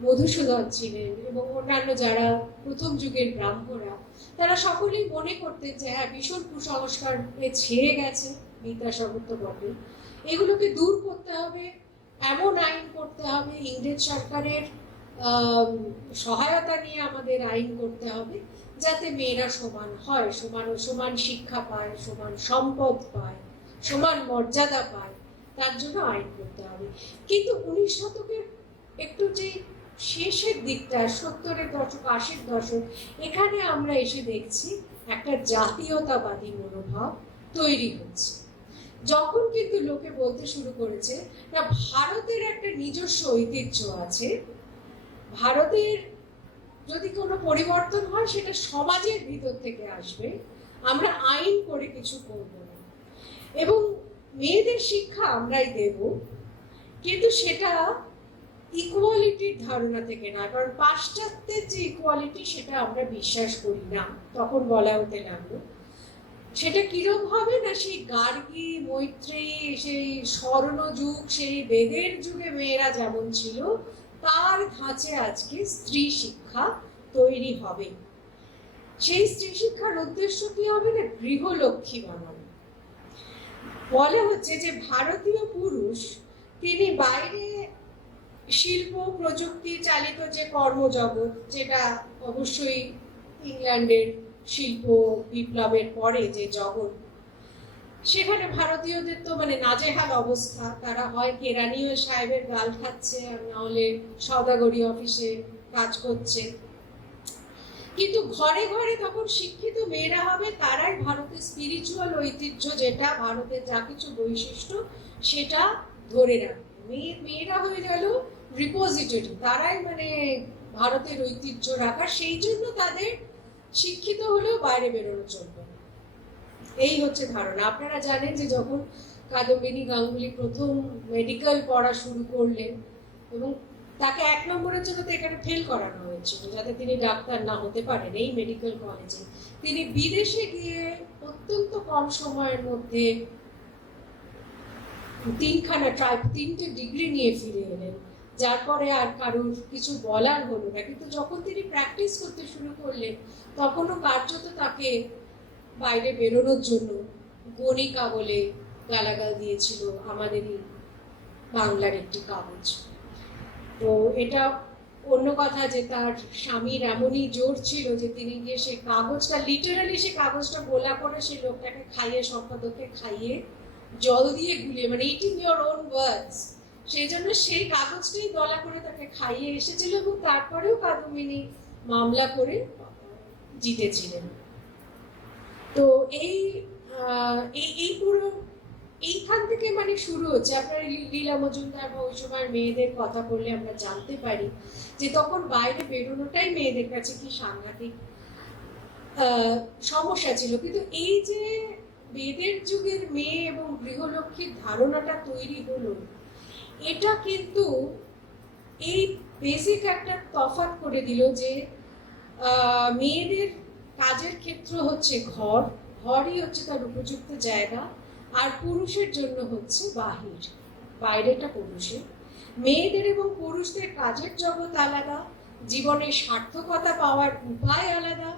মধুসূদন ছিলেন এবং অন্যান্য যারা প্রথম যুগের ব্রাহ্মণরা, তারা সকলেই মনে করতেন যে হ্যাঁ ভীষণ কুসংস্কার ছেয়ে গেছে, বিদ্যাসাগর তো বটে, এগুলোকে দূর করতে হবে, এমন আইন করতে হবে, ইংরেজ সরকারের সহায়তা নিয়ে আমাদের আইন করতে হবে যাতে মেয়েরা সমান হয়, সমান শিক্ষা পায়, সমান সম্পদ পায়, সমান মর্যাদা পায়, তার জন্য আইন করতে হবে। কিন্তু 19 শতকের একটু যে শেষের দিকটা, 70-এর দশক 80-এর দশক, এখানে আমরা এসে দেখছি একটা জাতীয়তাবাদী মনোভাব তৈরি হচ্ছে। যখন কিন্তু লোকে বলতে শুরু করেছে না ভারতের একটা নিজস্ব ঐতিহ্য আছে, ভারতের যদি কোনো পরিবর্তন হয় সেটা সমাজের ভিতর থেকে আসবে, আমরা আইন করে কিছু করব না, এবং মেয়েদের শিক্ষা আমরাই দেব, কিন্তু সেটা ইকুয়ালিটির ধারণা থেকে না, কারণ পাশ্চাত্যের যে ইকুয়ালিটি সেটা আমরা বিশ্বাস করি না, তখন বলা হতে লাগলো। সেটা কিরম হবে না, সেই গার্গী মৈত্রেয়ী, সেই স্বর্ণ যুগ, সেই বেদের যুগে মেয়েরা যেমন ছিল তার ধাঁচে আজকে স্ত্রী শিক্ষা তৈরি হবে। সেই স্ত্রী শিক্ষার উদ্দেশ্য কি হবে না, গৃহলক্ষ্মী বানানো। বলা হচ্ছে যে ভারতীয় পুরুষ তিনি বাইরে শিল্প প্রযুক্তি চালিত যে কর্মজগৎ, যেটা অবশ্যই ইংল্যান্ডের শিল্প বিপ্লবের পরে যে জগৎ, সেখানে ভারতীয়দের তো মানে নাজেহাল অবস্থা, তারা হয় কেরানীয় সাহেবের গাল খাচ্ছে আর নাহলে সওদাগরি অফিসে কাজ করছে। কিন্তু ঘরে ঘরে তখন শিক্ষিত মেয়েরা হবে, তারাই ভারতের স্পিরিচুয়াল ঐতিহ্য, যেটা ভারতের যা কিছু বৈশিষ্ট্য সেটা ধরে রাখবে। মেয়েরা হয়ে গেল রিপোজিটরি, তারাই মানে ভারতের ঐতিহ্য রাখা, সেই জন্য তাদের শিক্ষিত হলেও বাইরে বেরোনো চলবে না, এই হচ্ছে ধারণা। আপনারা জানেন যে যখন কাদম্বিনী গাঙ্গুলি প্রথম মেডিকেল পড়া শুরু করলেন, এবং তাকে 1 নম্বরের জন্য তো এখানে ফেল করানো হয়েছিল যাতে তিনি ডাক্তার না হতে পারেন এই মেডিকেল কলেজে, তিনি বিদেশে গিয়ে অত্যন্ত কম সময়ের মধ্যে 3টে ডিগ্রি নিয়ে ফিরে এলেন, যার পরে আর কারোর কিছু বলার হলো না। কিন্তু যখন তিনি প্র্যাকটিস করতে শুরু করলেন তখনও কার্যত তাকে বাইরে বেরোনোর জন্য গণিকা বলে গালাগাল দিয়েছিল আমাদেরই বাংলার একটি কাগজ। তো এটা অন্য কথা যে তার স্বামীর এমনই জোর ছিল যে তিনি গিয়ে সে কাগজটা লিটারালি, সে কাগজটা গোলা করে সে লোকটাকে খাইয়ে, সম্পাদককে খাইয়ে জল দিয়ে গুলিয়ে, মানে ইটিং ইয়োর ওন ওয়ার্ডস, সেই জন্য সেই কাগজটাই গলা করে তাকে খাইয়ে এসেছিল, এবং তারপরেও কাদম্বিনী মামলা করে জিতেছিলেন। তো এই পুরো এইখান থেকে মানে শুরু হচ্ছে। আপনার লীলা মজুমদার বা ওই সময় মেয়েদের কথা বললে আমরা জানতে পারি যে তখন বাইরে বেরোনোটাই মেয়েদের কাছে কি সাংঘাতিক সমস্যা ছিল। কিন্তু এই যে বেদের যুগের মেয়ে এবং গৃহলক্ষ্মীর ধারণাটা তৈরি হলো, এটা কিন্তু এই বেসিক একটা তফাৎ করে দিল যে মেয়েদের কাজের ক্ষেত্র হচ্ছে ঘরই হচ্ছে তার উপযুক্ত জায়গা, আর পুরুষের জন্য হচ্ছে বাইরেটা পুরুষের। মেয়েদের এবং পুরুষদের কাজের জগৎ আলাদা, জীবনের সার্থকতা পাওয়ার উপায় আলাদা,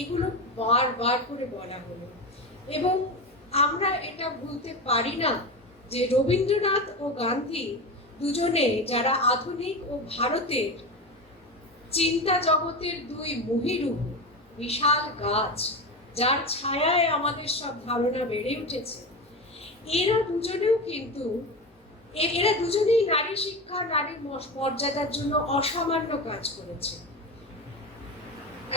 এগুলো বারবার করে বলা হলো। এবং আমরা এটা ভুলতে পারি না যে রবীন্দ্রনাথ ও গান্ধী দুজনে, যারা আধুনিক ও ভারতের চিন্তা জগতের দুই মহিরুহ, বিশাল গাছ যার ছায়ায় আমাদের সব ধারণা বেড়ে উঠেছে, এরা দুজনেই নারী শিক্ষা, নারী মর্যাদার জন্য অসামান্য কাজ করেছে।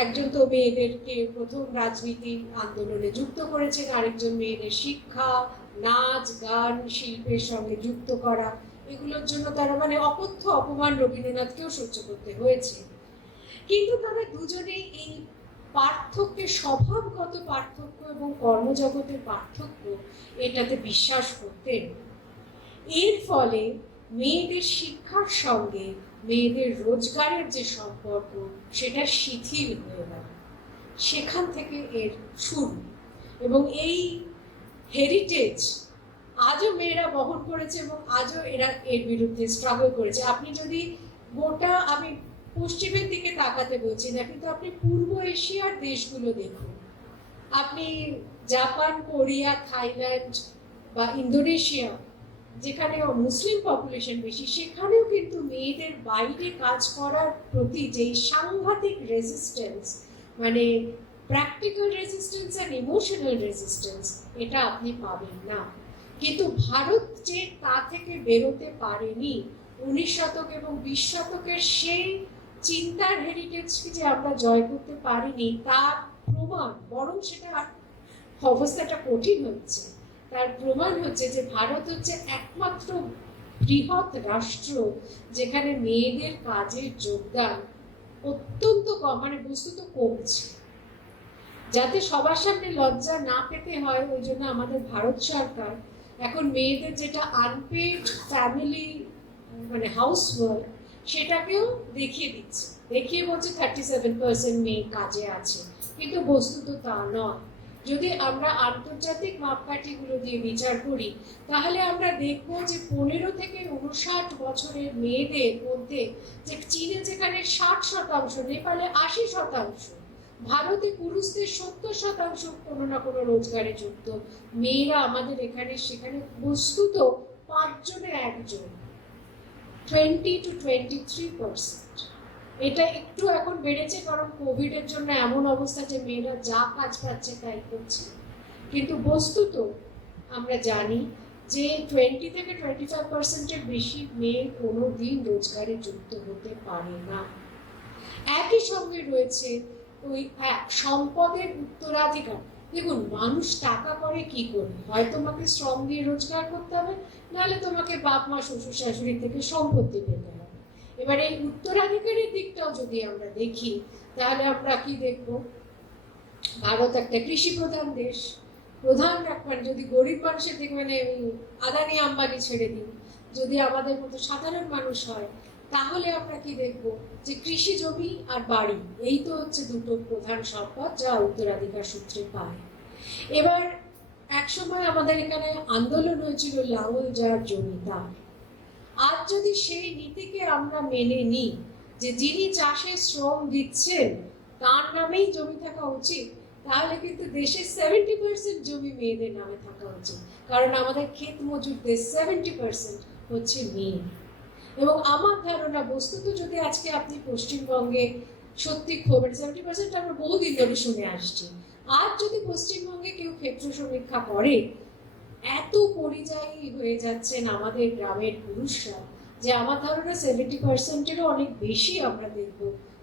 একজন তো মেয়েদেরকে প্রথম রাজনীতি আন্দোলনে যুক্ত করেছেন, আরেকজন মেয়েদের শিক্ষা, নাচ, গান, শিল্পের সঙ্গে যুক্ত করা, এগুলোর জন্য তারা অকথ্য অপমান রবীন্দ্রনাথকেও সহ্য করতে হয়েছে। কিন্তু তারা দুজনেই এই পার্থক্যের, স্বভাবগত পার্থক্য এবং কর্মজগতের পার্থক্য, এটাতে বিশ্বাস করতেন। এর ফলে মেয়েদের শিক্ষার সঙ্গে মেয়েদের রোজগারের যে সম্পর্ক, সেটা শিথিল হয়ে গেল। সেখান থেকে এর শুরু, এবং এই হেরিটেজ আজও মেয়েরা বহন করেছে এবং আজও এরা এর বিরুদ্ধে স্ট্রাগল করেছে। আপনি যদি গোটা, আমি পশ্চিমের দিকে তাকাতে বলছি না, কিন্তু আপনি পূর্ব এশিয়ার দেশগুলো দেখুন, আপনি জাপান, কোরিয়া, থাইল্যান্ড বা ইন্দোনেশিয়া, যেখানে মুসলিম পপুলেশন বেশি, সেখানেও কিন্তু মেয়েদের বাইরে কাজ করার প্রতি যেই সাংঘাতিক রেজিস্ট্যান্স, প্র্যাকটিক্যাল রেজিস্ট্যান্স আর ইমোশনাল রেজিস্ট্যান্স, এটা আপনি পাবেন না। কিন্তু ভারত যে তা থেকে বেরোতে পারেনি, 19 শতক এবং 20 শতকের সেই চিন্তার হেরিটেজকে যে আমরা জয় করতে পারিনি, তার প্রমাণ, বরং সেটা অবস্থাটা কঠিন হচ্ছে। তার প্রমাণ হচ্ছে যে ভারত হচ্ছে একমাত্র বৃহৎ রাষ্ট্র যেখানে মেয়েদের কাজের যোগদান অত্যন্ত কম, বস্তুত কমছে। যাতে সবার সামনে লজ্জা না পেতে হয়, ওই জন্য আমাদের ভারত সরকার এখন মেয়েদের যেটা আনপেড ফ্যামিলি হাউস ওয়ার্ক, সেটাকেও দেখিয়ে দিচ্ছে, দেখিয়ে বলছে 37% মেয়ে কাজে আছে, কিন্তু বস্তুত তা নয়। যদি আমরা আন্তর্জাতিক মাপকাঠিগুলো দিয়ে বিচার করি, তাহলে আমরা দেখব যে 15 থেকে 59 বছরের মেয়েদের মধ্যে, যে চীনে যেখানে 60%, নেপালে 80%, ভারতে পুরুষদের 70% কোনো না কোনো রোজগারে যুক্ত, মেয়েরা আমাদের এখানে সেখানে বস্তুত 5 জনের 1 জন, 20 to 23%। এটা একটু এখন বেড়েছে, কারণ কোভিডের জন্য এমন অবস্থা যে মেয়েরা যা কাজ পাচ্ছে তাই করছে। কিন্তু বস্তুত আমরা জানি যে 20 থেকে 25%-এর বেশি মেয়ে কোনো দিন রোজগারে যুক্ত হতে পারে না। একই সঙ্গে রয়েছে ওই সম্পদের উত্তরাধিকার। দেখুন, মানুষ টাকা করে কি করে? হয় তোমাকে শ্রম দিয়ে রোজগার করতে হবে, নাহলে তোমাকে বাপ মা শ্বশুর শাশুড়ি থেকে সম্পত্তি পেতে হবে। এবার এই উত্তরাধিকারের দিকটাও যদি আমরা দেখি, তাহলে আমরা কি দেখব? ভারত একটা কৃষি প্রধান দেশ। প্রধান যদি গরিব মানুষের দিকে, আদানি আম্বানি ছেড়ে দিন, যদি আমাদের মতো সাধারণ মানুষ হয়, তাহলে আমরা কি দেখব? যে কৃষি জমি আর বাড়ি, এই তো হচ্ছে দুটো প্রধান সম্পদ যা উত্তরাধিকার সূত্রে পায়। এবার একসময় আমাদের এখানে আন্দোলন হয়েছিল লাঙল যার জমি তার। আজ যদি সেই নীতিকে আমরা মেনে নিই যে যিনি চাষে শ্রম দিচ্ছেন তার নামেই জমি থাকা উচিত, তাহলে কিন্তু দেশের 70% জমি মেয়েদের নামে থাকা উচিত। কারণ আমাদের ক্ষেত মজুরদের 70% হচ্ছে মেয়ে। এবং আমার ধারণা, বস্তুত যদি আজকে আপনি পশ্চিমবঙ্গে সত্যি 70% আমরা বহুদিন ধরে শুনে আসছি, আজ যদি পশ্চিমবঙ্গে কেউ ক্ষেত্র সমীক্ষা করে, এত পরিযায়ী হয়ে যাচ্ছেন আমাদের গ্রামের পুরুষরা, যে আমার ধারণা 70%-এরও অনেক বেশি আমরা দেখব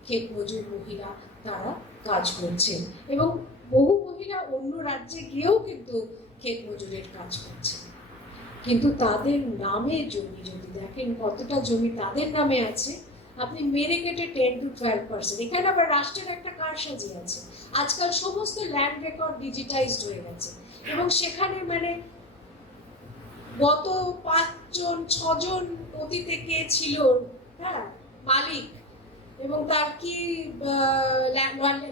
ক্ষেত মজুর মহিলা তারা কাজ করছেন। এবং বহু মহিলা অন্য রাজ্যে গিয়েও কিন্তু ক্ষেত মজুরের কাজ করছেন। কিন্তু তাদের নামে জমি যদি দেখেন, কতটা জমি তাদের নামে আছে আপনি মেরে কেটে 10 to 12%। এখানে আবার রাষ্ট্রের একটা কারসাজি আছে। আজকাল সমস্ত ল্যান্ড রেকর্ড ডিজিটাইজড হয়ে গেছে এবং সেখানে মানে গত 5-6 জন অতীতে কে ছিল, হ্যাঁ, মালিক, এবং তার কি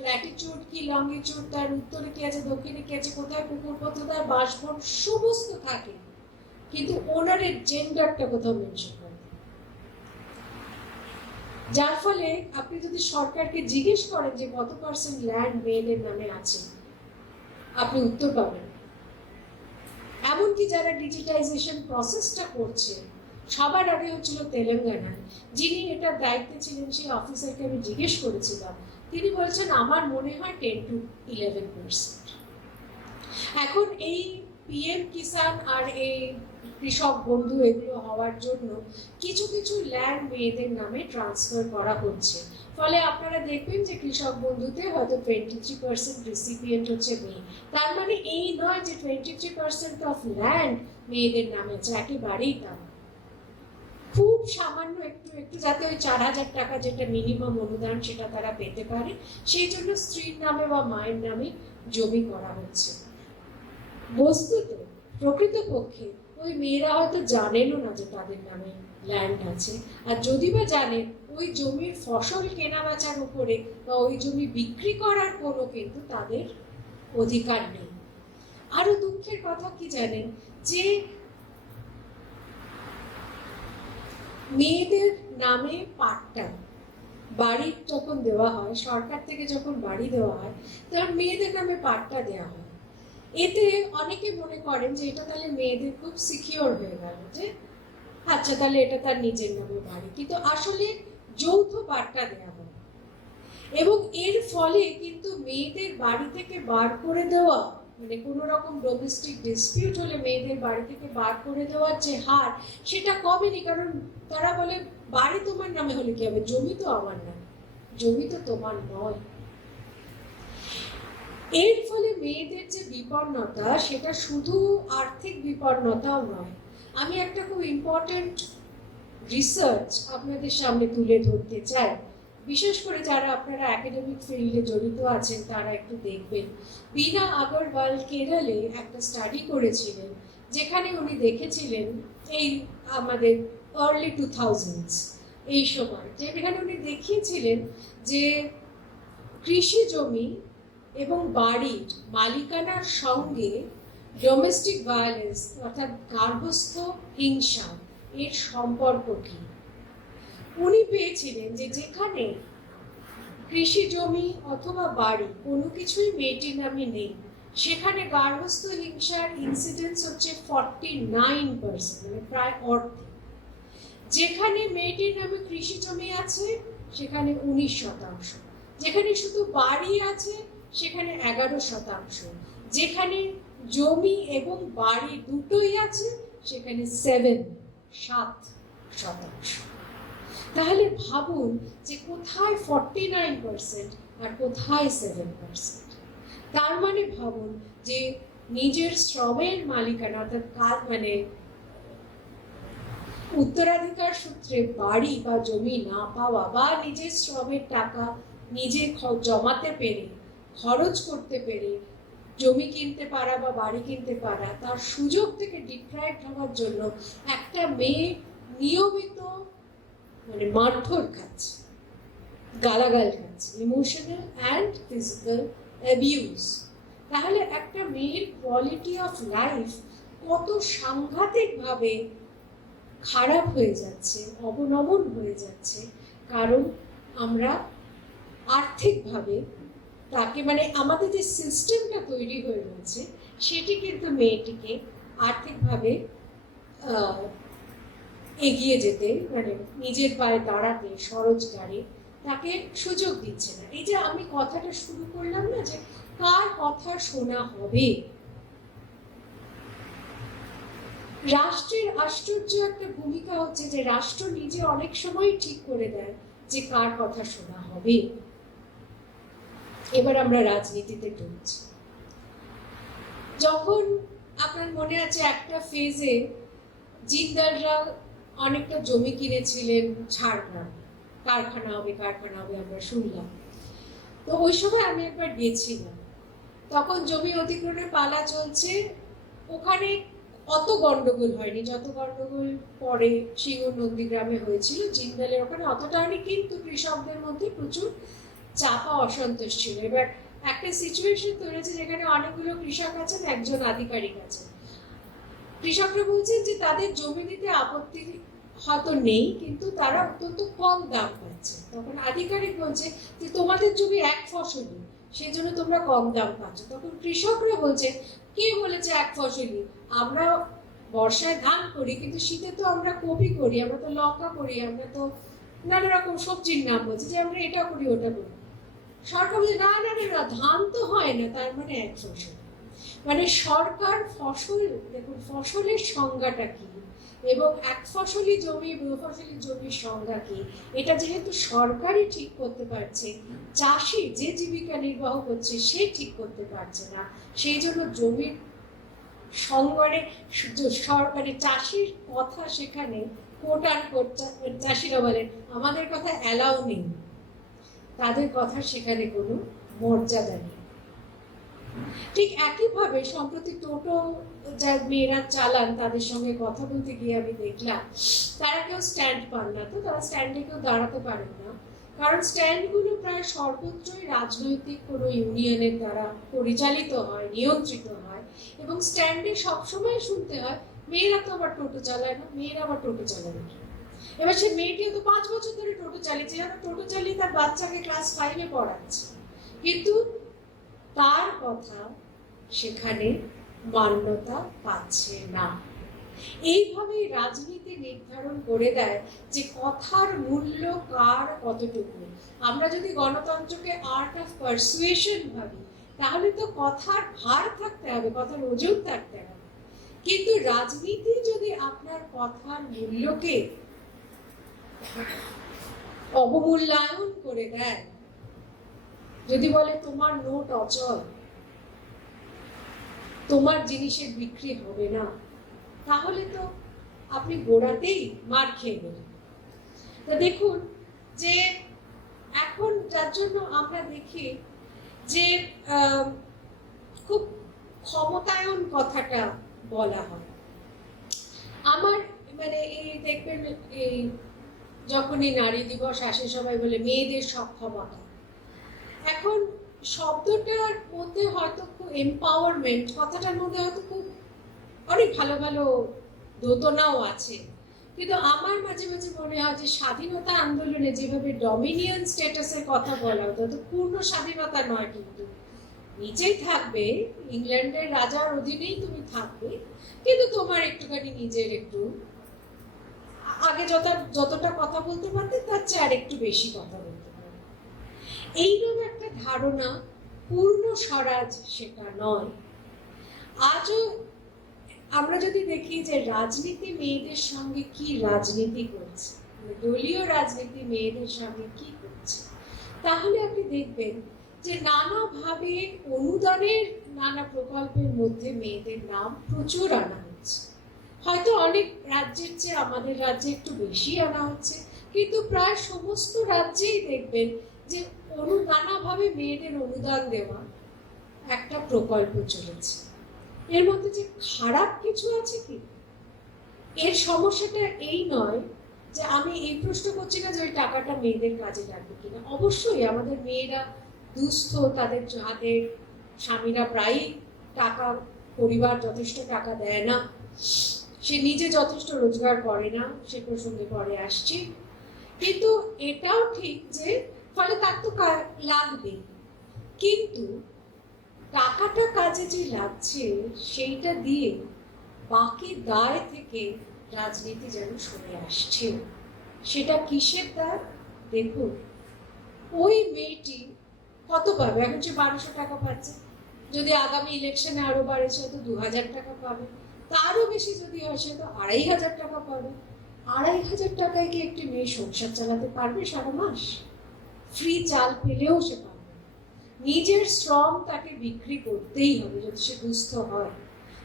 ল্যাটিটিউড কি লঙ্গিটিউড, তার উত্তরে কি আছে, দক্ষিণে কি আছে, কোথায় পুকুর, কোথায় বাসভবন, সমস্ত থাকে, কিন্তু ওনারের জেন্ডারটা কোথাও মেনশন করে। যার ফলে আপনি যদি সরকারকে জিজ্ঞেস করেন যে কত পার্সেন্ট ল্যান্ড মেয়েদের নামে আছে, আপনি উত্তর পাবেন। এমনকি যারা ডিজিটাইজেশন প্রসেসটা করছে, সবার আগে হচ্ছিল তেলেঙ্গানায়, যিনি এটার দায়িত্বে ছিলেন সেই অফিসারকে আমি জিজ্ঞেস করেছিলাম, তিনি বলছেন আমার মনে হয় 10 to 11%। এখন এই পিএম কিষাণ আর এই কৃষক বন্ধু এগুলো হওয়ার জন্য কিছু কিছু ল্যান্ড মেয়েদের নামে ট্রান্সফার করা হচ্ছে। ফলে আপনারা দেখবেন যে কৃষক বন্ধুতে হয়তো 23% রিসিপিয়েন্ট হচ্ছে মেয়ে। তার মানে এই নয় যে 23% অফ ল্যান্ড মেয়েদের নামে আছে, একেবারেই তা না। খুব সামান্য একটু একটু যাতে ওই 4,000 টাকা যেটা মিনিমাম অনুদান সেটা তারা পেতে পারে, সেই জন্য স্ত্রীর নামে বা মায়ের নামে জমি করা হচ্ছে। বস্তুত প্রকৃতপক্ষে ওই মেয়েরা হয়তো জানেনও না যে তাদের নামে ল্যান্ড আছে, আর যদি বা জানে, ওই জমির ফসল কেনা বেচার উপরে বা ওই জমি বিক্রি করার কোনো কিন্তু তাদের অধিকার নেই। আরো দুঃখের কথা কি জানেন, যে মেয়েদের নামে পাট্টা বাড়ি যখন দেওয়া হয়, সরকার থেকে যখন বাড়ি দেওয়া হয়, তখন মেয়েদের নামে পাট্টা দেওয়া হয়। এতে অনেকে মনে করেন যে এটা তাহলে মেয়েদের খুব সিকিওর হয়ে গেল, যে আচ্ছা তাহলে এটা তার নিজের নামে বাড়ি, কিন্তু আসলে যৌথ পাট্টা দেওয়া হয়। এবং এর ফলে কিন্তু মেয়েদের বাড়ি থেকে বার করে দেওয়া, মানে কোনো রকম ডোমেস্টিক ডিসপিউট হলে মেয়েদের বাড়ি থেকে বার করে দেওয়ার যে হার, সেটা কমেনি। কারণ তারা বলে বাড়ি তোমার নামে হলে কি হবে, জমি তো আমার নামে, জমি তো তোমার নয়। এর ফলে মেয়েদের যে বিপন্নতা, সেটা শুধু আর্থিক বিপন্নতাও নয়। আমি একটা খুব ইম্পর্টেন্ট রিসার্চ আপনাদের সামনে তুলে ধরতে চাই, বিশেষ করে যারা আপনারা একাডেমিক ফিল্ডে জড়িত আছেন তারা একটু দেখবেন। বীণা আগরওয়াল কেরলে একটা স্টাডি করেছিলেন, যেখানে উনি দেখেছিলেন এই আমাদের আর্লি 2000s এই সময়, যেখানে উনি দেখিয়েছিলেন যে কৃষি জমি এবং বাড়ির মালিকানার সঙ্গে ডোমেস্টিক ভায়োলেন্স অর্থাৎ গার্হস্থ্য হিংসা এর সম্পর্ক কি। উনি পেয়েছিলেন যে যেখানে কৃষি জমি অথবা বাড়ি কোনো কিছুই মেয়েটির নামে নেই, সেখানে গার্হস্থ্য হিংসার ইনসিডেন্স হচ্ছে 49%, মানে প্রায় অর্ধেক। যেখানে মেয়েটির নামে কৃষি জমি আছে সেখানে 19%, যেখানে শুধু বাড়ি আছে সেখানে 11%, যেখানে জমি এবং বাড়ি দুটোই আছে সেখানে 7%। তাহলে ভাবুন যে কোথায় 49% আর কোথায় 7%। তার মানে ভাবুন যে নিজের শ্রমের মালিকানা, অর্থাৎ মানে উত্তরাধিকার সূত্রে বাড়ি বা জমি না পাওয়া, বা নিজের শ্রমের টাকা নিজে জমাতে পেরে, খরচ করতে পেরে জমি কিনতে পারা বা বাড়ি কিনতে পারা, তার সুযোগ থেকে ডিপ্রাইভড হওয়ার জন্য একটা মেয়ে নিয়মিত মানে মারধর খাচ্ছে, গালাগাল খাচ্ছে, ইমোশনাল অ্যান্ড ফিজিক্যাল অ্যাবিউজ। তাহলে একটা মেয়ের কোয়ালিটি অফ লাইফ কত সাংঘাতিকভাবে খারাপ হয়ে যাচ্ছে, অবনমন হয়ে যাচ্ছে, কারণ আমরা আর্থিকভাবে তাকে, মানে আমাদের যে সিস্টেমটা তৈরি হয়ে রয়েছে সেটি কিন্তু মেয়েটিকে আর্থিকভাবে এগিয়ে যেতে, মানে নিজের পায়ে দাঁড়াতে, স্বরোজগারে তাকে সুযোগ দিচ্ছে না। এই যে আমি কথাটা শুরু করলাম না, যে কার কথা শোনা হবে, রাষ্ট্রের আশ্চর্য একটা ভূমিকা হচ্ছে যে রাষ্ট্র নিজে অনেক সময় ঠিক করে দেয় যে কার কথা শোনা হবে। এবার আমরা রাজনীতিতে ঢুকছি। যখন আপনার মনে আছে একটা ফেজে জিন্দালরা অনেকটা জমি কিনেছিলেন ঝাড়গ্রাম, কারখানা হবে আমরা শুনলাম। তো ওই সময় আমি একবার গেছিলাম, তখন জমি অধিগ্রহণের পালা চলছে। ওখানে অত গন্ডগোল হয়নি যত গন্ডগোল পরে সিঙ্গুর নন্দীগ্রামে হয়েছিল। জিন্দালের ওখানে অতটা হয়নি, কিন্তু কৃষকদের মধ্যে প্রচুর চাপা অসন্তোষ ছিল। এবার একটা সিচুয়েশন তৈরি হয়েছে যেখানে অনেকগুলো কৃষক আছেন, একজন আধিকারিক আছেন। কৃষকরা বলছেন যে তাদের জমি দিতে আপত্তি হয়তো নেই, কিন্তু তারা অত্যন্ত কম দাম পাচ্ছে। তখন আধিকারিক বলছে যে তোমাদের জমি এক ফসলি, সেই জন্য তোমরা কম দাম পাচ্ছ। তখন কৃষকরা বলছে কে বলেছে এক ফসলি, আমরা বর্ষায় ধান করি, কিন্তু শীতে তো আমরা কপি করি, আমরা তো লঙ্কা করি, আমরা তো নানা রকম সবজির নাম বলছি যে আমরা এটা করি ওটা করি। সরকার বলছে না না না, ধান তো হয় না, তার মানে এক ফসল। মানে সরকার ফসল, দেখুন ফসলের সংজ্ঞাটা কি এবং এক ফসলি জমি বহু ফসলি জমির সংজ্ঞা কি, এটা যেহেতু সরকারই ঠিক করতে পারছে, চাষি যে জীবিকা নির্বাহ করছে সে ঠিক করতে পারছে না, সেই জন্য জমির সংজ্ঞানে সরকারি চাষির কথা সেখানে কোট আর কোট, চাষিরা বলেন আমাদের কথা অ্যালাউ নেই, তাদের কথা সেখানে কোনো মর্যাদা নেই। ঠিক একইভাবে সম্প্রতি টোটো যা মেয়েরা চালান তাদের সঙ্গে কথা বলতে গিয়ে আমি দেখলাম তারা কেউ স্ট্যান্ড পান না, তো তারা স্ট্যান্ডে কেউ দাঁড়াতে পারেন না, কারণ স্ট্যান্ডগুলো প্রায় সর্বত্রই রাজনৈতিক কোনো ইউনিয়নের দ্বারা পরিচালিত হয়, নিয়ন্ত্রিত হয়, এবং স্ট্যান্ডে সবসময় শুনতে হয় মেয়েরা তো আবার টোটো চালায় না, মেয়েরা আবার টোটো চালায় না। এবার সে মেয়েটিও তো 5 বছর ধরে টোটো চালিয়েছে, যেন টোটো চালিয়ে তার বাচ্চাকে ক্লাস 5-এ পড়াচ্ছে, কিন্তু তার কথা সেখানে মান্যতা পাচ্ছে না। এইভাবেই রাজনীতি নির্ধারণ করে দেয় যে কথার মূল্য কার কতটুকু। আমরা যদি গণতন্ত্রকে আর্ট অফ পারসুয়েশন ভাবি, তাহলে তো কথার ভার থাকতে হবে, কথার ওজন থাকতে হবে, কিন্তু রাজনীতি যদি আপনার কথার মূল্যকে অবমূল্যায়ন করে দেয়, যদি বলে তোমার নোট অচল, তোমার জিনিসের বিক্রি হবে না, তাহলে তো আপনি গোড়াতেই মার খেয়ে গেলেন। তা দেখুন যে এখন যার জন্য আমরা দেখি যে খুব ক্ষমতায়ন কথাটা বলা হয়। আমার মানে এই দেখবেন এই যখনই নারী দিবস আসে সবাই বলে মেয়েদের সক্ষমতা। এখন শব্দটার মধ্যে হয়তো খুব এম্পাওয়ারমেন্ট, কথাটার মধ্যে হয়তো খুব অনেক ভালো ভালো দোতনাও আছে, কিন্তু আমার মাঝে মাঝে মনে হয় যে স্বাধীনতা আন্দোলনে যেভাবে ডমিনিয়ন স্ট্যাটাসের কথা বলা হতো, তো পূর্ণ স্বাধীনতা নয়, কিন্তু নিচেই থাকবে, ইংল্যান্ডের রাজার অধীনেই তুমি থাকবে, কিন্তু তোমার একটুখানি নিজের একটু আগে যতটা কথা বলতে পারতে তার চেয়ে আর একটু বেশি কথা বলতে পারবে। এইরকম একটা ধারণা পূর্ণ স্বরাজ সেটা নয়। আজও আমরা যদি দেখি যে রাজনীতি মেয়েদের সঙ্গে কি রাজনীতি করছে, দলীয় রাজনীতি মেয়েদের সঙ্গে কি করছে, তাহলে আপনি দেখবেন যে নানাভাবে অনুদানের নানা প্রকল্পের মধ্যে মেয়েদের নাম প্রচুর আনা হচ্ছে। হয়তো অনেক রাজ্যের চেয়ে আমাদের রাজ্যে একটু বেশি আনা হচ্ছে, কিন্তু প্রায় সমস্ত রাজ্যেই দেখবেন যে নানাভাবে মেয়েদের অনুদান দেওয়া একটা প্রকল্প চলেছে। এর মধ্যে যে খারাপ কিছু আছে কি? এর সমস্যাটা এই নয় যে আমি এই প্রশ্ন করছি না যে ওই টাকাটা মেয়েদের কাজে লাগবে কিনা। অবশ্যই আমাদের মেয়েরা দুস্থ, তাদের হাতের স্বামীরা প্রায়ই টাকা, পরিবার যথেষ্ট টাকা দেয় না, সে নিজে যথেষ্ট রোজগার করে না, সে প্রসঙ্গে পরে আসছি, কিন্তু এটাও ঠিক যে ফলে তার তো লাগবে, কিন্তু টাকাটা কাজে যে লাগছে সেইটা দিয়ে বাকি দায় থেকে রাজনীতি যেন সরে আসছে। সেটা কিসের দায়? দেখুন ওই মেয়েটি কত পাবে, এখন সে 1200 টাকা পাচ্ছে, যদি আগামী ইলেকশনে আরো বাড়ে সে তো 2000 টাকা পাবে, তারও বেশি যদি হয় সে তো 2500 টাকা পাবে। 2500 টাকায় কি একটি মেয়ে সংসার চালাতে পারবে সারা মাস? ফ্রি চাল পেলেও সে পারবে, নিজের শ্রম তাকে বিক্রি করতেই হবে যদি সে দুস্থ হয়।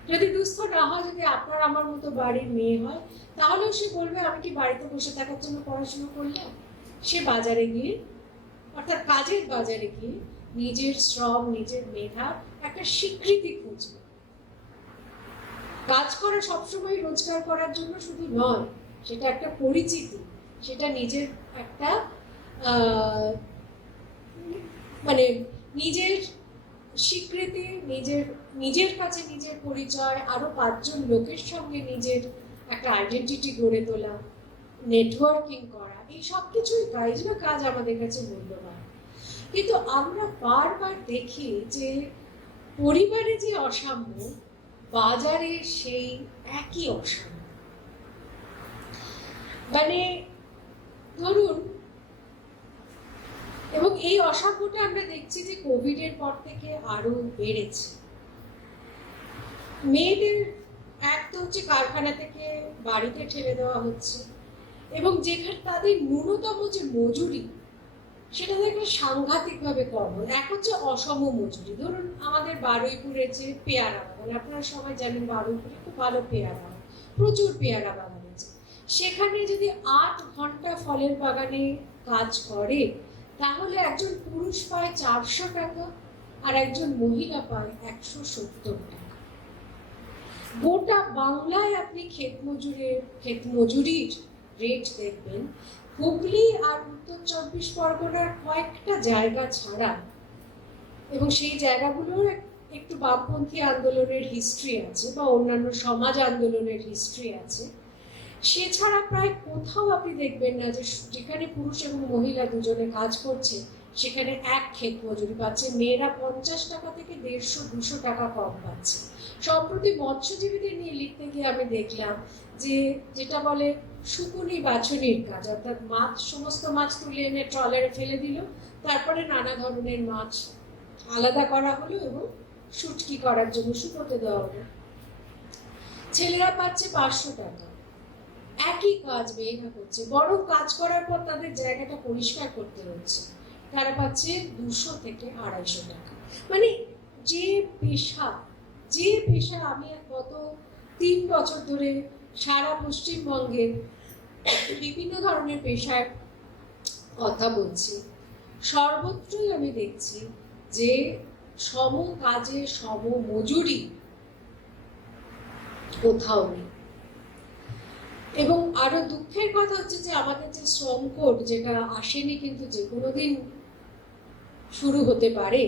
যদি দুস্থ না হয়, যদি আপনার আমার মতো বাড়ির মেয়ে হয়, তাহলেও সে বলবে আমি কি বাড়িতে বসে থাকার জন্য পড়াশোনা করলাম, সে বাজারে গিয়ে, অর্থাৎ কাজের বাজারে গিয়ে নিজের শ্রম, নিজের মেধা একটা স্বীকৃতি খুঁজবে। কাজ করা সবসময় রোজগার করার জন্য শুধু নয়, সেটা একটা পরিচিতি, সেটা নিজের একটা মানে নিজের স্বীকৃতি, নিজের কাছে নিজের পরিচয়, আরো 5 জন লোকের সঙ্গে নিজের একটা আইডেন্টিটি গড়ে তোলা, নেটওয়ার্কিং করা, এই সব কিছুই কাজ আমাদের কাছে মূল্যবান। কিন্তু আমরা বারবার দেখি যে পরিবারে যে অসাম্য, বাজারে সেই একই অসাম্য। মানে ধরুন, এবং এই অসাম্যটা আমরা দেখছি যে কোভিডের পর থেকে আরো বেড়েছে। মেয়েদের এক তো হচ্ছে কারখানা থেকে বাড়িতে ঠেলে দেওয়া হচ্ছে, এবং যেখানে তাদের ন্যূনতম যে মজুরি, সেটা দেখে সাংঘাতিকভাবে কম। এক হচ্ছে অসম মজুরি। ধরুন আমাদের বারুইপুরের যে পেয়ারা বাগান, আপনারা সবাই জানেন বারুইপুরে খুব ভালো পেয়ারা বাগান, প্রচুর পেয়ারা বাগান আছে। সেখানে যদি 8 ঘন্টা ফলের বাগানে কাজ করে, তাহলে একজন পুরুষ পায় 400 টাকা আর একজন মহিলা পায় 170 টাকা। গোটা বাংলায় আপনি ক্ষেত মজুরির রেট দেখবেন, হুগলি আর উত্তর 24 পরগনার কয়েকটা জায়গা ছাড়া, এবং সেই জায়গাগুলোর একটু বামপন্থী আন্দোলনের হিস্ট্রি আছে বা অন্যান্য সমাজ আন্দোলনের হিস্ট্রি আছে, সে ছাড়া প্রায় কোথাও আপনি দেখবেন না যে যেখানে পুরুষ এবং মহিলা দুজনে কাজ করছে সেখানে এক ক্ষেত মজুরি পাচ্ছে। মেয়েরা 50 টাকা থেকে 150-200 টাকা কম পাচ্ছে। সম্প্রতি মৎস্যজীবীদের নিয়ে লিখতে গিয়ে আমি দেখলাম যে যেটা বলে শুকুনি বাছনির কাজ, অর্থাৎ সমস্ত মাছ তুলে এনে ট্রলারে ফেলে দিল, তারপরে নানা ধরনের মাছ আলাদা করা হলো এবং শুটকি করার জন্য শুকোতে দেওয়া হলো। ছেলেরা পাচ্ছে 500 টাকা। একই কাজ মেয়েরা করছে, বরং কাজ করার পর তাদের জায়গাটা পরিষ্কার করতে হচ্ছে, তারা পাচ্ছে 200 থেকে 250 টাকা। মানে যে পেশা আমি গত 3 বছর ধরে সারা পশ্চিমবঙ্গের বিভিন্ন ধরনের পেশার কথা বলছি, সর্বত্রই আমি দেখছি যে সম কাজে সম মজুরি কোথাও নেই। এবং আরো দুঃখের কথা হচ্ছে যে আমাদের যে শ্রম কোড, যেটা আসেনি কিন্তু যে কোনো দিন শুরু হতে পারে,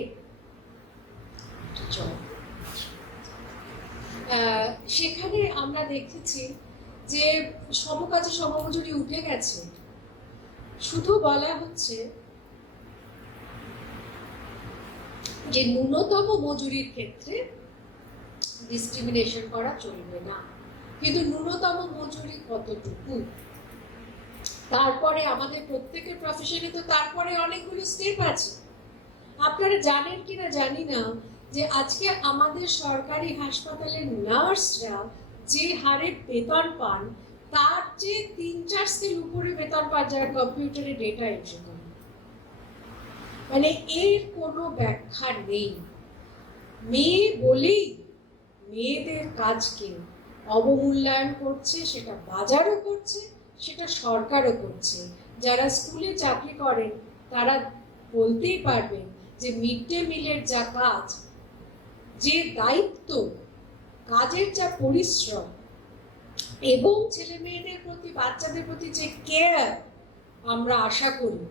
সেখানে আমরা দেখেছি যে সমকাজে সমমজুরি উঠে গেছে। শুধু বলা হচ্ছে যে ন্যূনতম মজুরির ক্ষেত্রে ডিসক্রিমিনেশন করা চলবে না, কিন্তু ন্যূনতম মজুরি কতটুকু, তারপরে আমাদের প্রত্যেকের প্রফেশনে তো তারপরে অনেকগুলো স্টেপ আছে। আপনারা জানেন কিনা জানি না যে আজকে আমাদের সরকারি হাসপাতালের নার্সরা যে হারে বেতন পান, তার যে 3-4 স্কেল উপরে বেতন পান যারা কম্পিউটারে ডেটা এন্ট্রি করে। মানে এর কোনো ব্যাখ্যা নেই। মেয়ে বলেই মেয়েদের কাজকে অবমূল্যায়ন করছে, সেটা বাজারও করছে, সেটা সরকারও করছে। যারা স্কুলে চাকরি করেন তারা বলতেই পারবেন যে মিড ডে মিলের যা কাজ, যে দায়িত্ব, কাজের যা পরিশ্রম, এবং ছেলে মেয়েদের প্রতি, বাচ্চাদের প্রতি যে কেয়ার আমরা আশা করি,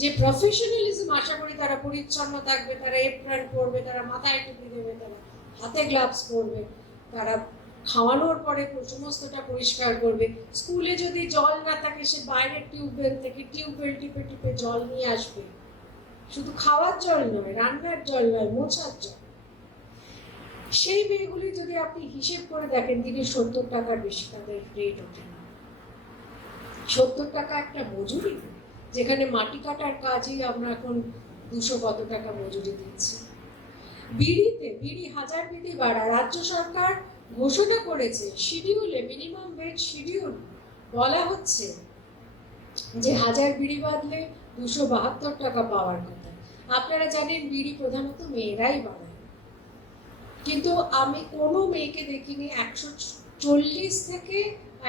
যে প্রফেশনালিজম আশা করি, তারা পরিচ্ছন্ন থাকবে, তারা এপ্রন পরবে, তারা মাথায় টুপি দেবে, তারা হাতে গ্লাভস পরবে, তারা খাওয়ানোর পরে সমস্তটা পরিষ্কার করবে। স্কুলে যদি জল না থাকে সে বাইরের টিউবওয়েল থেকে টিউবওয়েল টিপে টিপে জল নিয়ে আসবে, শুধু খাওয়ার জল নয়, রান্নার জল নয়, মোছার জল। সেই মেয়েগুলি যদি আপনি হিসেব করে দেখেন, দিনে 70 টাকার বেশি তাদের রেট ওঠে না। 70 টাকা একটা মজুরি, যেখানে মাটি কাটার কাজেই আমরা এখন 200 কত টাকা মজুরি দিচ্ছি। বিড়ি 1000 বিধি বাড়া, রাজ্য সরকার ঘোষণা করেছে শিডিউলে, মিনিমাম ওয়েজ শিডিউল বলা হচ্ছে যে 1000 বিড়ি বাঁধলে 272 টাকা পাওয়ার কথা। আপনারা জানেন বিড়ি প্রধানত মেয়েরাই বাড়ায়, কিন্তু আমি কোনো মেয়েকে দেখিনি 140 থেকে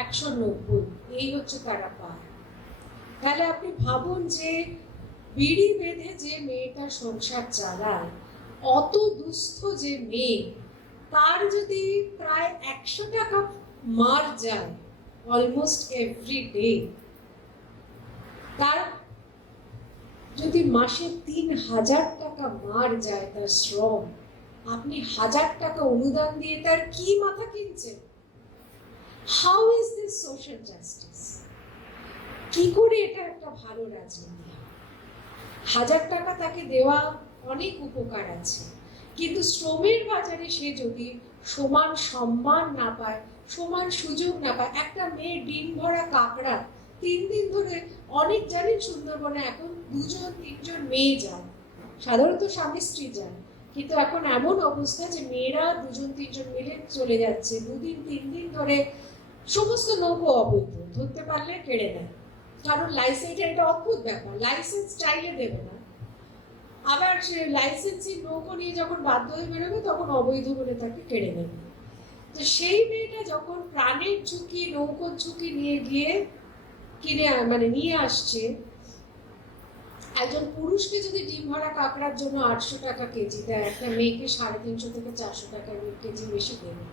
190, এই হচ্ছে তারা পায়। তাহলে আপনি ভাবুন যে বিড়ি বেঁধে যে মেয়েটা সংসার চালায়, অত দুস্থ যে মেয়ে, তার যদি প্রায় 100 টাকা মার যায় অলমোস্ট এভরি ডে, তার যদি মাসে 3000 টাকা মার যায় তার শ্রম, আপনি 1000 টাকা অনুদান দিয়ে তার কি মাথা কিনছেন? How is this social justice? কি করে এটা একটা ভালো রাজনীতি? 1000 টাকা তাকে দেওয়া অনেক উপকার আছে, কিন্তু শ্রমের বাজারে সে যদি সমান সম্মান না পায়, সমান সুযোগ না পায়, একটা মেয়ে ডিম ভরা কাঁকড়া 3 দিন ধরে, অনেক জানেন সুন্দরবনে এখন 2-3 মেয়ে যায়, সাধারণত স্বামী স্ত্রী যায়, কিন্তু এখন এমন অবস্থা যে মেয়েরা 2-3 মিলে চলে যাচ্ছে 2-3 দিন ধরে। সমস্ত নৌকো অবৈধ, ধরতে পারলে কেড়ে নেয়, কারণ লাইসেন্স, এটা অদ্ভুত ব্যাপার, লাইসেন্স চাইলে দেবে না, আবার সে লাইসেন্সি নৌকো নিয়ে যখন বাধ্য হয়ে বেরোবে তখন অবৈধ বলে তাকে কেড়ে নেবে। তো সেই মেয়েটা যখন প্রাণের ঝুঁকি, নৌকোর ঝুঁকি নিয়ে গিয়ে নিয়ে আসছে, একজন পুরুষকে যদি ডিম ভরা কাঁকড়ার জন্য 800 টাকা কেজি দেয়, একটা মেয়েকে 350 থেকে 400 টাকা কেজি বেশি দেবে।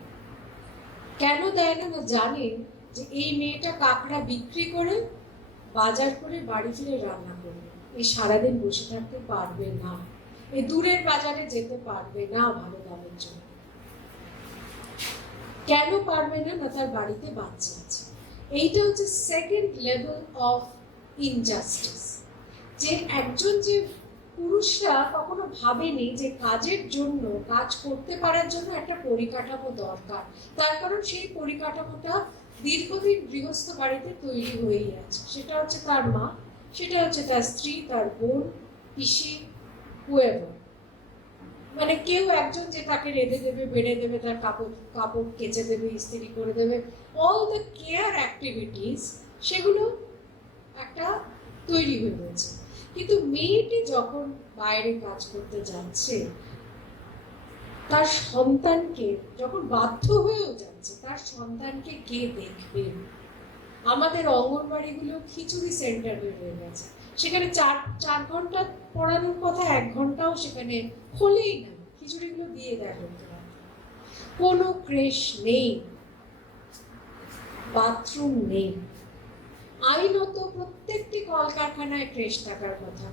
কেন দেয় না? জানে যে এই মেয়েটা কাঁকড়া বিক্রি করে, বাজার করে বাড়ি ফিরে রান্না করবে, এই সারাদিন বসে থাকতে পারবে না, এই দূরের বাজারে যেতে পারবে না ভালো দামের জন্য। কেন পারবে না? না তার বাড়িতে বাচ্চা আছে। এইটা হচ্ছে সেকেন্ড লেভেল অফ ইনজাস্টিস, যে একজন যে পুরুষরা কখনো ভাবেনি যে কাজের জন্য, কাজ করতে পারার জন্য একটা পরিকাঠামো দরকার, তার কারণ সেই পরিকাঠামোটা দীর্ঘদিন গৃহস্থ বাড়িতে তৈরি হয়েই আছে। সেটা হচ্ছে তার মা, সেটা হচ্ছে তার স্ত্রী, তার বোন, পিসি, হুয়েভার, মানে কেউ একজন যে তাকে রেঁধে দেবে, বেড়ে দেবে, তার কাপড় কেচে দেবে, ইস্ত্রি করে দেবে, অল দ্য কেয়ার অ্যাক্টিভিটিস, সেগুলো একটা তৈরি হয়ে রয়েছে। কিন্তু মেয়েটি যখন বাইরে কাজ করতে যাচ্ছে, তার সন্তানকে, যখন বাধ্য হয়েও যাচ্ছে, তার সন্তানকে কে দেখবে? আমাদের অঙ্গনবাড়িগুলো খিচুড়ি সেন্টার হয়ে গেছে, সেখানে 4 ঘন্টা পড়ানোর কথা 1 ঘন্টাও সেখানে হলেই না, খিচুড়িগুলো দিয়ে দেয় লোকেরা। কোনো ক্রেশ নেই, বাথরুম নেই। আইনত প্রত্যেকটি কলকারখানায় ক্রেশ থাকার কথা,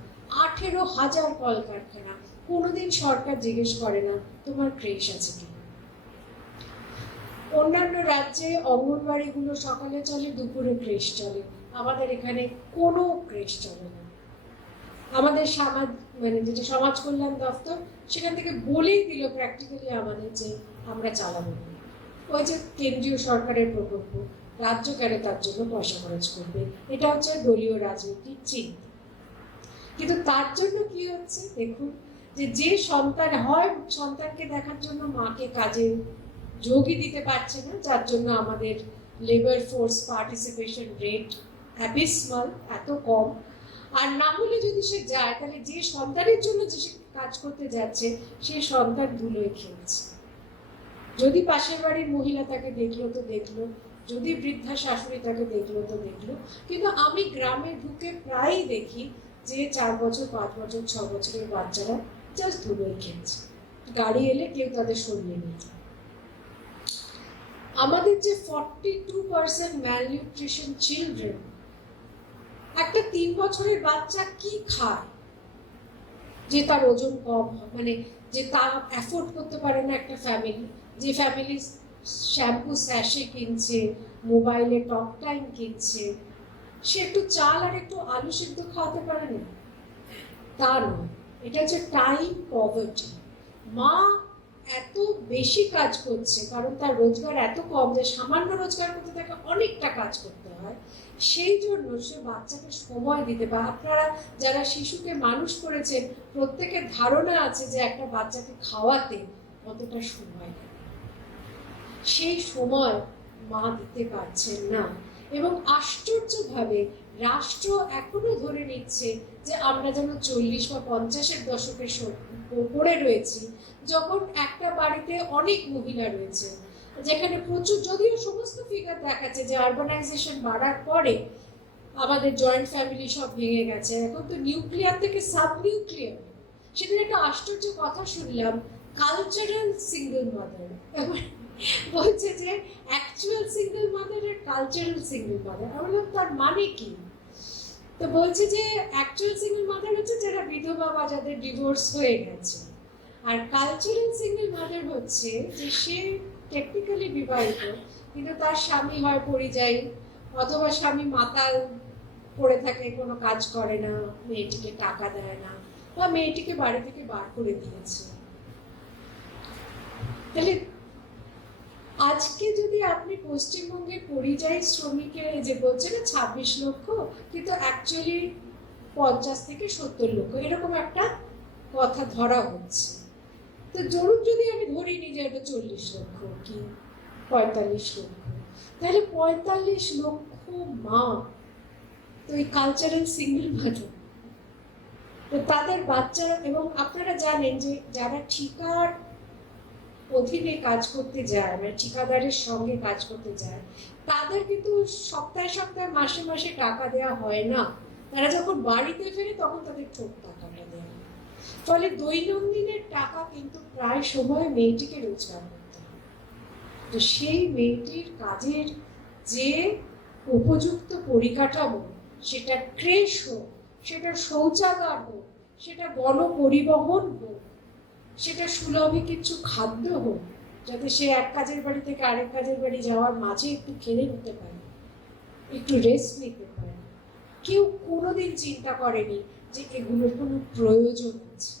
18,000 কলকারখানা, কোনোদিন সরকার জিজ্ঞেস করে না তোমার ক্রেশ আছে কিনা। অন্যান্য রাজ্যে অঙ্গনবাড়িগুলো সকালে চলে, দুপুরে ক্রেশ চলে, আমাদের এখানে কোনো ক্রেশ চলে না। আমাদের যেটা সমাজ কল্যাণ দপ্তর, সেখান থেকে বলেই দিল প্র্যাকটিক্যালি আমাদের যে আমরা চালাবো। ওই যে কেন্দ্রীয় সরকারের প্রকল্প, রাজ্য কেন তার জন্য পয়সা খরচ করবে? এটা হচ্ছে দলীয় রাজনীতির চিন্তা। কিন্তু তার জন্য কি হচ্ছে দেখুন, যে সন্তান হয়, সন্তানকে দেখার জন্য মাকে কাজে যোগই দিতে পারছে না, যার জন্য আমাদের লেবার ফোর্স পার্টিসিপেশন রেট অ্যাবিসমাল, এত কম। আর না হলে যদি সে যায়, তাহলে যে সন্তানের জন্য যে সে কাজ করতে যাচ্ছে, সেই সন্তান ধুলোয় খেলছে। যদি পাশের বাড়ির মহিলা তাকে দেখলো তো দেখলো, যদি বৃদ্ধা শাশুড়ি তাকে দেখলো তো দেখলো, কিন্তু আমি গ্রামে ঢুকে প্রায়ই দেখি যে 4 বছর, 5 বছর, 6 বছরের বাচ্চারা জাস্ট ধুলোয় খেলছে, গাড়ি এলে কেউ তাদের সরিয়ে নিয়ে যায়। আমাদের যে 42% ম্যালনিউট্রিশন চিলড্রেন, একটা 3 বছরের বাচ্চা কি খায় যে তার ওজন কম হয়, যে তা অ্যাফোর্ড করতে পারে না একটা ফ্যামিলি, যে ফ্যামিলি শ্যাম্পু স্যাশে কিনছে, মোবাইলে টক টাইম কিনছে, সে একটু চাল আর একটু আলু সিদ্ধ খাওয়াতে পারে না? তা নয়, এটা হচ্ছে টাইম পভার্টি। মা এত বেশি কাজ করছে কারণ তার রোজগার এত কম যে সামান্য রোজগার করতে তাকে অনেকটা কাজ করতে হয়, সেই জন্য সে বাচ্চাকে সময় দিতে পারে। আপনারা যারা শিশুকে মানুষ করেছেন, প্রত্যেকের ধারণা আছে যে একটা বাচ্চাকে খাওয়াতে কতটা সময় লাগে, সেই সময় মা দিতে পারছেন না। এবং আশ্চর্যভাবে রাষ্ট্র এখনো ধরে নিচ্ছে যে আমরা যেন 40 বা 50-এর দশকের পড়ে রয়েছি, যখন একটা বাড়িতে অনেক মহিলা রয়েছে, যেখানে প্রচুর, যদিও সমস্ত ফিগার দেখাচ্ছে যে আরবানাইজেশন বাড়ার পরে আমাদের জয়েন্ট ফ্যামিলি সব ভেঙে গেছে, এখন তো নিউক্লিয়ার থেকে সাব নিউক্লিয়ার। সেদিন একটা আশ্চর্য কথা শুনলাম, কালচারাল সিঙ্গেল মাদার। এবার বলছে যে অ্যাকচুয়াল সিঙ্গেল মাদার আর কালচারাল সিঙ্গেল মাদার। আমরা বললাম তার মানে কি? তো বলছে যে অ্যাকচুয়াল সিঙ্গেল মাদার হচ্ছে যারা বিধবা বা যাদের ডিভোর্স হয়ে গেছে, আর কালচারাল সিঙ্গেল মাদার হচ্ছে যে সে টেকনিক্যালি বিবাহিত কিন্তু তার স্বামী হয় পরিযায়ী, অথবা স্বামী মাতাল পড়ে থাকে, কোনো কাজ করে না, মেয়েটিকে টাকা দেয় না, বা মেয়েটিকে বাড়ি থেকে বার করে দিয়েছে। তাহলে আজকে যদি আপনি পশ্চিমবঙ্গের পরিযায়ী শ্রমিকের যে বলছে না 26 লক্ষ, কিন্তু অ্যাকচুয়ালি 50 থেকে 70 লক্ষ এরকম একটা কথা ধরা হচ্ছে। তো ধরুন যদি আমি ধরি নি যে এটা 40 লক্ষ কি 45 লক্ষ, তাহলে 45 লক্ষ মা তো এই কালচারাল সিঙ্গেল মাদার, তো তাদের বাচ্চারা। এবং আপনারা জানেন যে যারা ঠিকার অধীনে কাজ করতে যায়, মানে ঠিকাদারের সঙ্গে কাজ করতে যায়, তাদের কিন্তু সপ্তাহে সপ্তাহে মাসে মাসে টাকা দেওয়া হয় না। তারা যখন বাড়িতে ফেরে তখন তাদের ঠোক টাকাটা দেওয়া হয়। ফলে দৈনন্দিনের টাকা কিন্তু প্রায় সময় মেয়েটিকে রোজগার করতে হয়। তো সেই মেয়েটির কাজের যে উপযুক্ত পরিকাঠামো, সেটা ক্রেশ হোক, সেটা শৌচাগার হোক, সেটা গণপরিবহন হোক, সেটা সুলভে কিছু খাদ্য হোক, যাতে সে এক কাজের বাড়ি থেকে আরেক কাজের বাড়ি যাওয়ার মাঝে একটু খেলে নিতে পারে, একটু রেস্ট নিতে পারে, কেউ কোনোদিন চিন্তা করেনি যে এগুলোর কোনো প্রয়োজন আছে।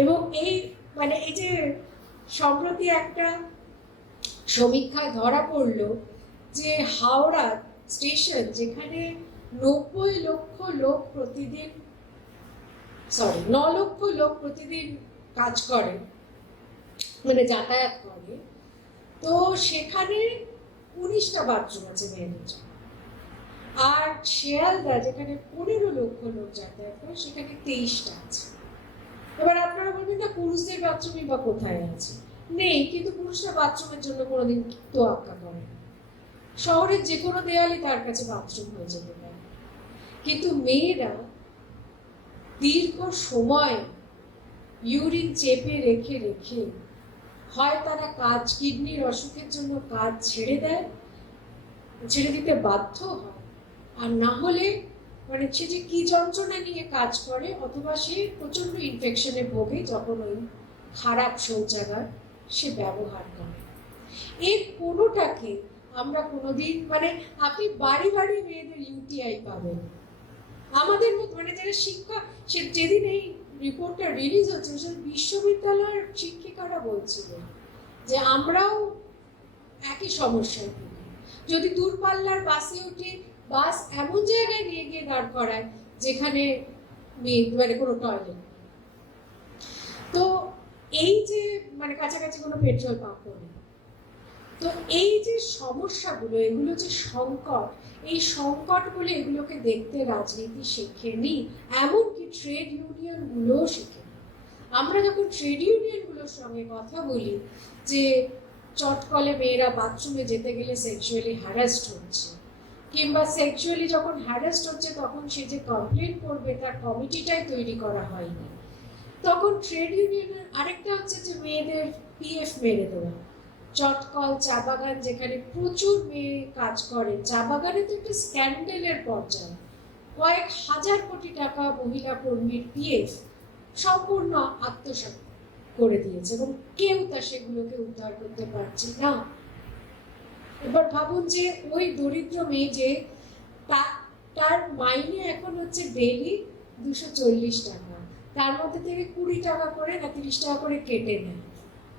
এবং এই মানে এই যে সম্প্রতি একটা সমীক্ষায় ধরা পড়লো যে হাওড়া স্টেশন, যেখানে 9 লক্ষ লোক প্রতিদিন 9 লক্ষ লোক প্রতিদিন কাজ করে, মানে যাতায়াত করে, তো সেখানে 19টা বাথরুম আছে মেয়েদের জন্য। আর শিয়ালদা, যেখানে 15 লক্ষ লোক যাতায়াত করে, সেখানে 23টা আছে। এবার আপনারা বলবেন না পুরুষদের বাথরুমই বা কোথায় আছে? নেই, কিন্তু পুরুষরা বাথরুমের জন্য কোনোদিন তোয়াক্কা করে না। শহরের যে কোনো দেয়ালই তার কাছে বাথরুম হয়ে যেতে পারে, কিন্তু মেয়েরা দীর্ঘ সময় ইউরিন চেপে রেখে রেখে হয় তারা কাজ, কিডনির অসুখের জন্য কাজ ছেড়ে দিতে বাধ্য হয়, আর না হলে মানে সে যে কি যন্ত্রণা নিয়ে কাজ করে, অথবা সে প্রচন্ড ইনফেকশনে ভোগে যখন ওই খারাপ শৌচাগার সে ব্যবহার করে। এর কোনোটাকে আমরা কোনোদিন মানে আপনি বাড়ি বাড়ি মেয়েদের ইউটিআই পাবেন। আমাদের মতো মানে যারা শিক্ষা, সে যেদিন এই রিপোর্টটা রিলিজ হচ্ছে, সে বিশ্ববিদ্যালয়ের শিক্ষিকারা বলছিলেন যে আমরাও একই সমস্যায় ভুগি। যদি দূরপাল্লার বাসে উঠে বাস এমন জায়গায় নিয়ে গিয়ে দাঁড় করায় যেখানে মানে কোনো টয়লেট, তো এই যে মানে কাছাকাছি কোনো পেট্রোল পাম্প নেই, তো এই যে সমস্যাগুলো, এগুলো যে সংকট, এই সংকটগুলো এগুলোকে দেখতে রাজনীতি শেখেনি, এমনকি ট্রেড ইউনিয়নগুলোও শেখেনি। আমরা যখন ট্রেড ইউনিয়নগুলোর সঙ্গে কথা বলি যে চটকলে মেয়েরা বাথরুমে যেতে গেলে সেক্সুয়ালি হ্যারাসড হচ্ছে, কিংবা সেক্সুয়ালি যখন হ্যারাসড হচ্ছে তখন সে যে কমপ্লেন করবে তার কমিটিটাই তৈরি করা হয়নি, তখন ট্রেড ইউনিয়নের আরেকটা হচ্ছে যে মেয়েদের পিএফ মেরে দেওয়া। চটকল, চা বাগান, যেখানে প্রচুর মেয়ে কাজ করে, চা বাগানে তো একটা স্ক্যান্ডেলের পর্যায়ে, কয়েক হাজার কোটি টাকা মহিলা কর্মীর পিএফ সম্পূর্ণ আত্মসাৎ করে দিয়েছে এবং কেউ তা সেগুলোকে উদ্ধার করতে পারছে না। এবার ভাবুন যে ওই দরিদ্র মেয়ে যে তার মাইনে এখন হচ্ছে ডেইলি 240 টাকা, তার মধ্যে থেকে 20 টাকা করে না 30 টাকা করে কেটে নেয়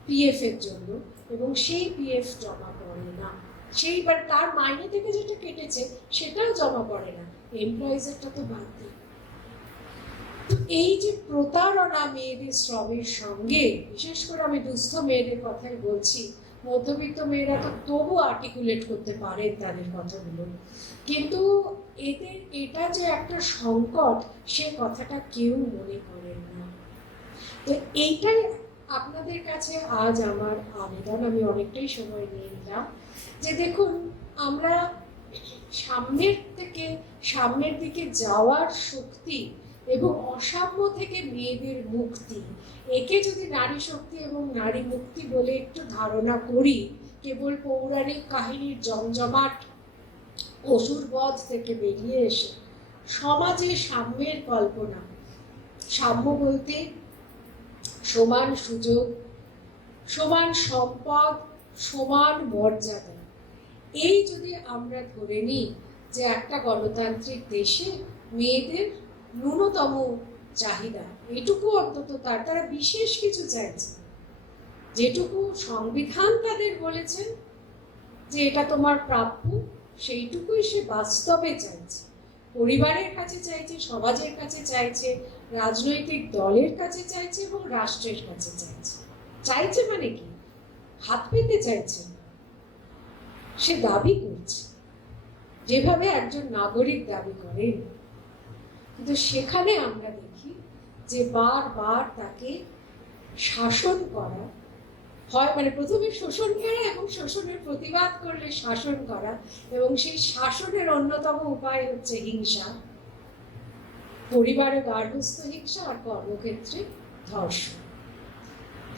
পিএফ এর জন্য, এবং সেই পিএফ জমা পড়ে না। সেইবার তার মাইনে থেকে যেটা কেটেছে সেটাও জমা পড়ে না, এমপ্লয়িজেরটা তো বাদ দিই। তো এই যে প্রতারণা মেয়েদের শ্রমের সঙ্গে, বিশেষ করে আমি দুস্থ মেয়েদের কথাই বলছি, মধ্যবিত্ত মেয়েরা তো তবু আর্টিকুলেট করতে পারেন তাদের কথাগুলো, কিন্তু এদের এটা যে একটা সংকট সে কথাটা কেউ মনে করেন না। তো এইটাই আপনাদের কাছে আজ আমার আবেদন। আমি অনেকটাই সময় নিয়ে নিলাম যে দেখুন, আমরা সামনের দিকে যাওয়ার শক্তি এবং অসাম্য থেকে মেয়েদের মুক্তি, একে যদি নারী শক্তি এবং নারী মুক্তি বলে একটু ধারণা করি, কেবল পৌরাণিক কাহিনীর জমজমাট অসুরবধ থেকে বেরিয়ে এসে সমাজে সাম্যের কল্পনা, সাম্য বলতে সমান সুযোগ, সমান সম্পদ, সমান মর্যাদা, এই যদি আমরা ধরে নিই যে একটা গণতান্ত্রিক দেশে মেয়েদের ন্যূনতম চাহিদা এটুকু, অন্তত তারা বিশেষ কিছু চাইছে, যেটুকু সংবিধান তাদের বলেছেন যে এটা তোমার প্রাপ্য, সেইটুকুই সে বাস্তবে চাইছে, পরিবারের কাছে চাইছে, সমাজের কাছে চাইছে, রাজনৈতিক দলের কাছে চাইছে এবং রাষ্ট্রের কাছে চাইছে। চাইছে মানে কি? হাত পেতে চাইছে, সে দাবি করছে যেভাবে একজন নাগরিক দাবি করেন। কিন্তু সেখানে আমরা দেখি যে বারবার তাকে শাসন করা হয়, মানে প্রথমে শোষণ করা এবং শোষণের প্রতিবাদ করলে শাসন করা, এবং সেই শাসনের অন্যতম উপায় হচ্ছে হিংসা, পরিবারে গার্হস্থ্য হিংসা, আর কর্মক্ষেত্রে ধর্ষণ,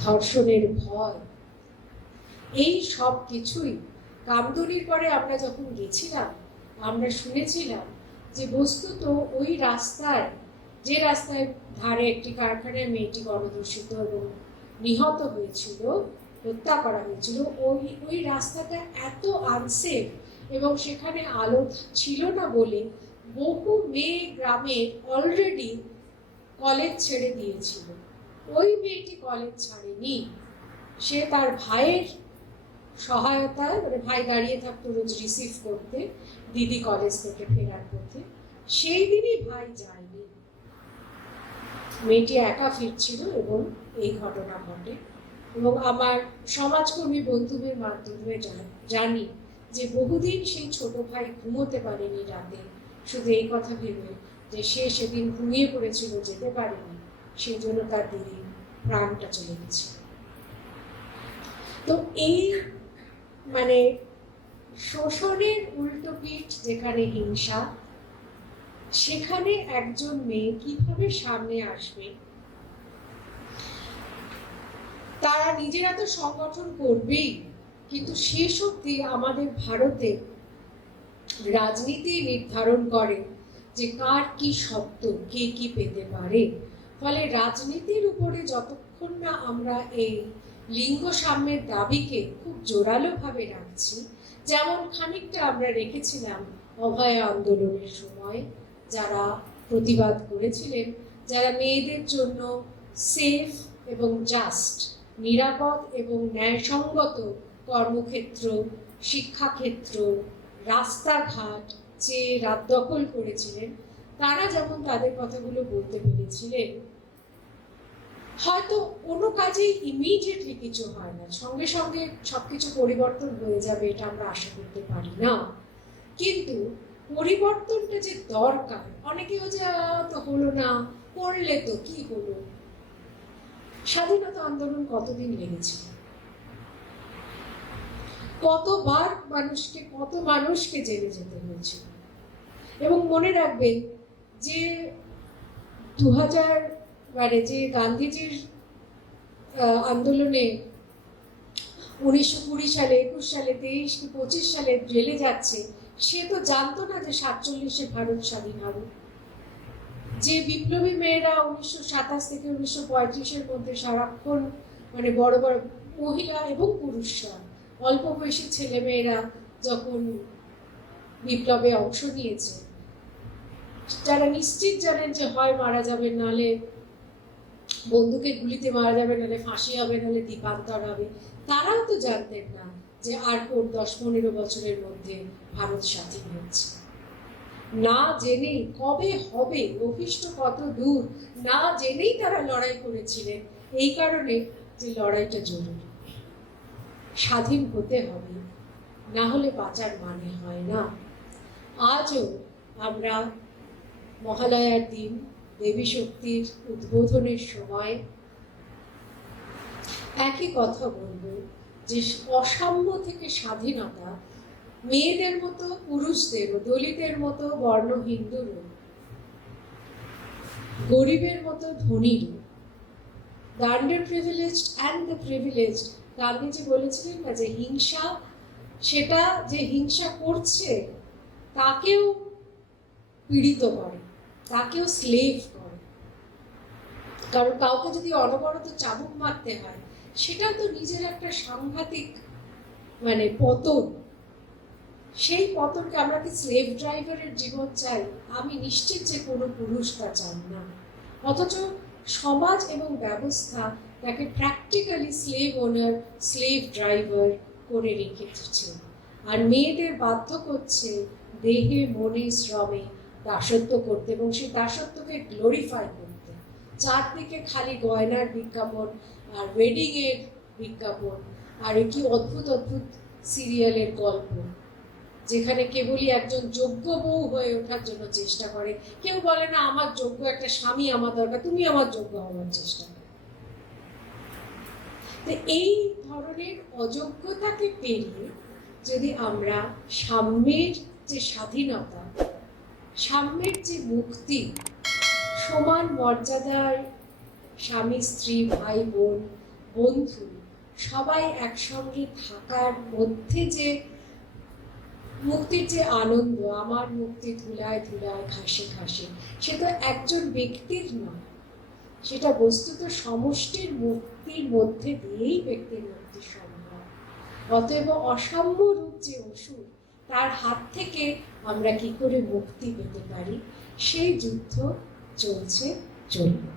ধর্ষণের ভয়। এই সব কিছুই কামদুনির পরে আমরা যখন গেছিলাম, আমরা শুনেছিলাম যে বস্তুত ওই রাস্তায়, যে রাস্তায় ধারে একটি কারখানায় মেয়েটি গণধর্ষিত এবং নিহত হয়েছিল, হত্যা করা হয়েছিল, ওই রাস্তাটা এত আনসেফ এবং সেখানে আলো ছিল না বলে বহু মেয়ে গ্রামে অলরেডি কলেজ ছেড়ে দিয়েছিল। ওই মেয়েটি কলেজ ছাড়েনি, সে তার ভাইয়ের সহায়তায়, মানে ভাই দাঁড়িয়ে থাকতো রোজ রিসিভ করতে দিদি কলেজ থেকে ফেরার পথে, সেই দিনই ভাই যায়নি, মেয়েটি একা ফিরছিল এবং এই ঘটনা ঘটে। এবং আমার সমাজকর্মী বন্ধুদের মাধ্যমে জানি যে বহুদিন সেই ছোট ভাই ঘুমোতে পারেনি রাতে, শুধু এই কথা ভেবে যে সে সেদিন ঘুমিয়ে পড়েছিল, যেতে পারেনি, সেই জন্য তার দিদি প্রাণটা চলে গেছে। তো এই মানে শোষণের উল্টো পিঠ যেখানে হিংসা, সেখানে একজন মেয়ে কিভাবে সামনে আসবে? তারা নিজেরা তো সংগঠন করবেই, কিন্তু শেষ অবধি আমাদের ভারতে রাজনীতি নির্ধারণ করে যে কার কি শব্দ, কে কি পেতে পারে। ফলে রাজনীতির উপরে যতক্ষণ না আমরা এই লিঙ্গ সাম্যের দাবিকে খুব জোরালোভাবে রাখছি, যেমন খানিকটা আমরা রেখেছিলাম অভয় আন্দোলনের সময়, যারা প্রতিবাদ করেছিলেন, যারা মেয়েদের জন্য সেফ এবং জাস্ট, নিরাপদ এবং ন্যায়সঙ্গত কর্মক্ষেত্র, শিক্ষাক্ষেত্র, রাস্তাঘাট যে রাত দখল করেছিলেন, তারা যেমন তাদের কথাগুলো বলতে পেরেছিলেন। হয়তো কোনো কাজেই ইমিডিয়েটলি কিছু হয় না, সঙ্গে সঙ্গে সবকিছু পরিবর্তন হয়ে যাবে এটা আমরা আশা করতে পারি না, কিন্তু পরিবর্তনটা যে দরকার। অনেকেও যে তো হলো না, করলে তো কি হলো। স্বাধীনতা আন্দোলন কতদিন লেগেছিল, কতবার কত মানুষকে জেলে যেতে হয়েছিল। এবং মনে রাখবেন যে 2000 মানে যে গান্ধীজির আন্দোলনে 1920 সালে, 21 সালে, 23 কি 25 সালে জেলে যাচ্ছে, সে তো জানতো না যে 47-এ ভারত স্বাধীন হবে। যে বিপ্লবী মেয়েরা 1927 থেকে 1935-এর মধ্যে সারাক্ষণ মানে বড় বড় মহিলা এবং পুরুষরা, অল্প বয়সী ছেলে মেয়েরা যখন বিপ্লবে অংশ নিয়েছে, যারা নিশ্চিত জানেন যে হয় মারা যাবে, নালে বন্দুকে গুলিতে মারা যাবে, নালে ফাঁসি হবে, নালে দ্বীপান্তর হবে, তারাও তো জানতেন না যে আর 10-15 বছরের মধ্যে ভারত স্বাধীন হচ্ছে। না জেনেই কবে হবে, অভিষ্ট কত দূর, না জেনেই তারা লড়াই করেছিলেন, এই কারণে যে লড়াইটা জরুরি, স্বাধীন হতে হবে, না হলে বাঁচার মানে হয় না। আজও আমরা মহালয়ার দিন, দেবী শক্তির উদ্বোধনের সময় একই কথা বলবো যে অসাম্য থেকে স্বাধীনতা মেয়েদের মতো পুরুষদেরও, দলিতের মতো বর্ণ হিন্দুরও, গরিবের মতো ধনীরও, the underprivileged and the privileged. Gandhiji বলেছিলেন না যে হিংসা, সেটা যে হিংসা করছে তাকেও পীড়িত করে, তাকেও স্লেভ করে। কারণ কাউকে যদি অনবরত চাবুক মারতে হয়, সেটা তো নিজের একটা সাংঘাতিক পতন। সেই পতনকে আমরা কি স্লেভ ড্রাইভারের জীবন চাই? আমি নিশ্চিত যে কোনো পুরুষ তা চান না। অথচ সমাজ এবং ব্যবস্থা তাকে প্র্যাকটিক্যালি স্লেভ ওনার, স্লেভ ড্রাইভার করে রেখেছে। আর মেয়েদের বাধ্য করছে দেহে মনে শ্রমে দাসত্ব করতে, এবং সেই দাসত্বকে গ্লোরিফাই করতে। চারদিকে খালি গয়নার বিজ্ঞাপন আর ওয়েডিং এর বিজ্ঞাপন, আর কি অদ্ভুত অদ্ভুত সিরিয়ালের গল্প, যেখানে কেবলই একজন যোগ্য বউ হয়ে ওঠার জন্য চেষ্টা করে। কেউ বলে না আমার যোগ্য একটা স্বামী আমার দরকার, তুমি আমার যোগ্য হওয়ার চেষ্টা করো। তো এই ধরনের অযোগ্যতাকে পেরিয়ে যদি আমরা সাম্যের যে স্বাধীনতা, সাম্যের যে মুক্তি, সমান মর্যাদার স্বামী স্ত্রী ভাই বোন বন্ধু সবাই একসঙ্গে থাকার মধ্যে যে মুক্তির যে আনন্দ, আমার মুক্তি ধুলায় ধুলায় ঘাসে ঘাসে, সেটা একজন ব্যক্তির নয়, সেটা বস্তুত সমষ্টির মুক্তির মধ্যে দিয়েই ব্যক্তির মুক্তি সম্ভব। অতএব অসাম্য রূপ যে অসুর, তার হাত থেকে আমরা কি করে মুক্তি পেতে পারি, সেই যুদ্ধ চলছে, চলবে।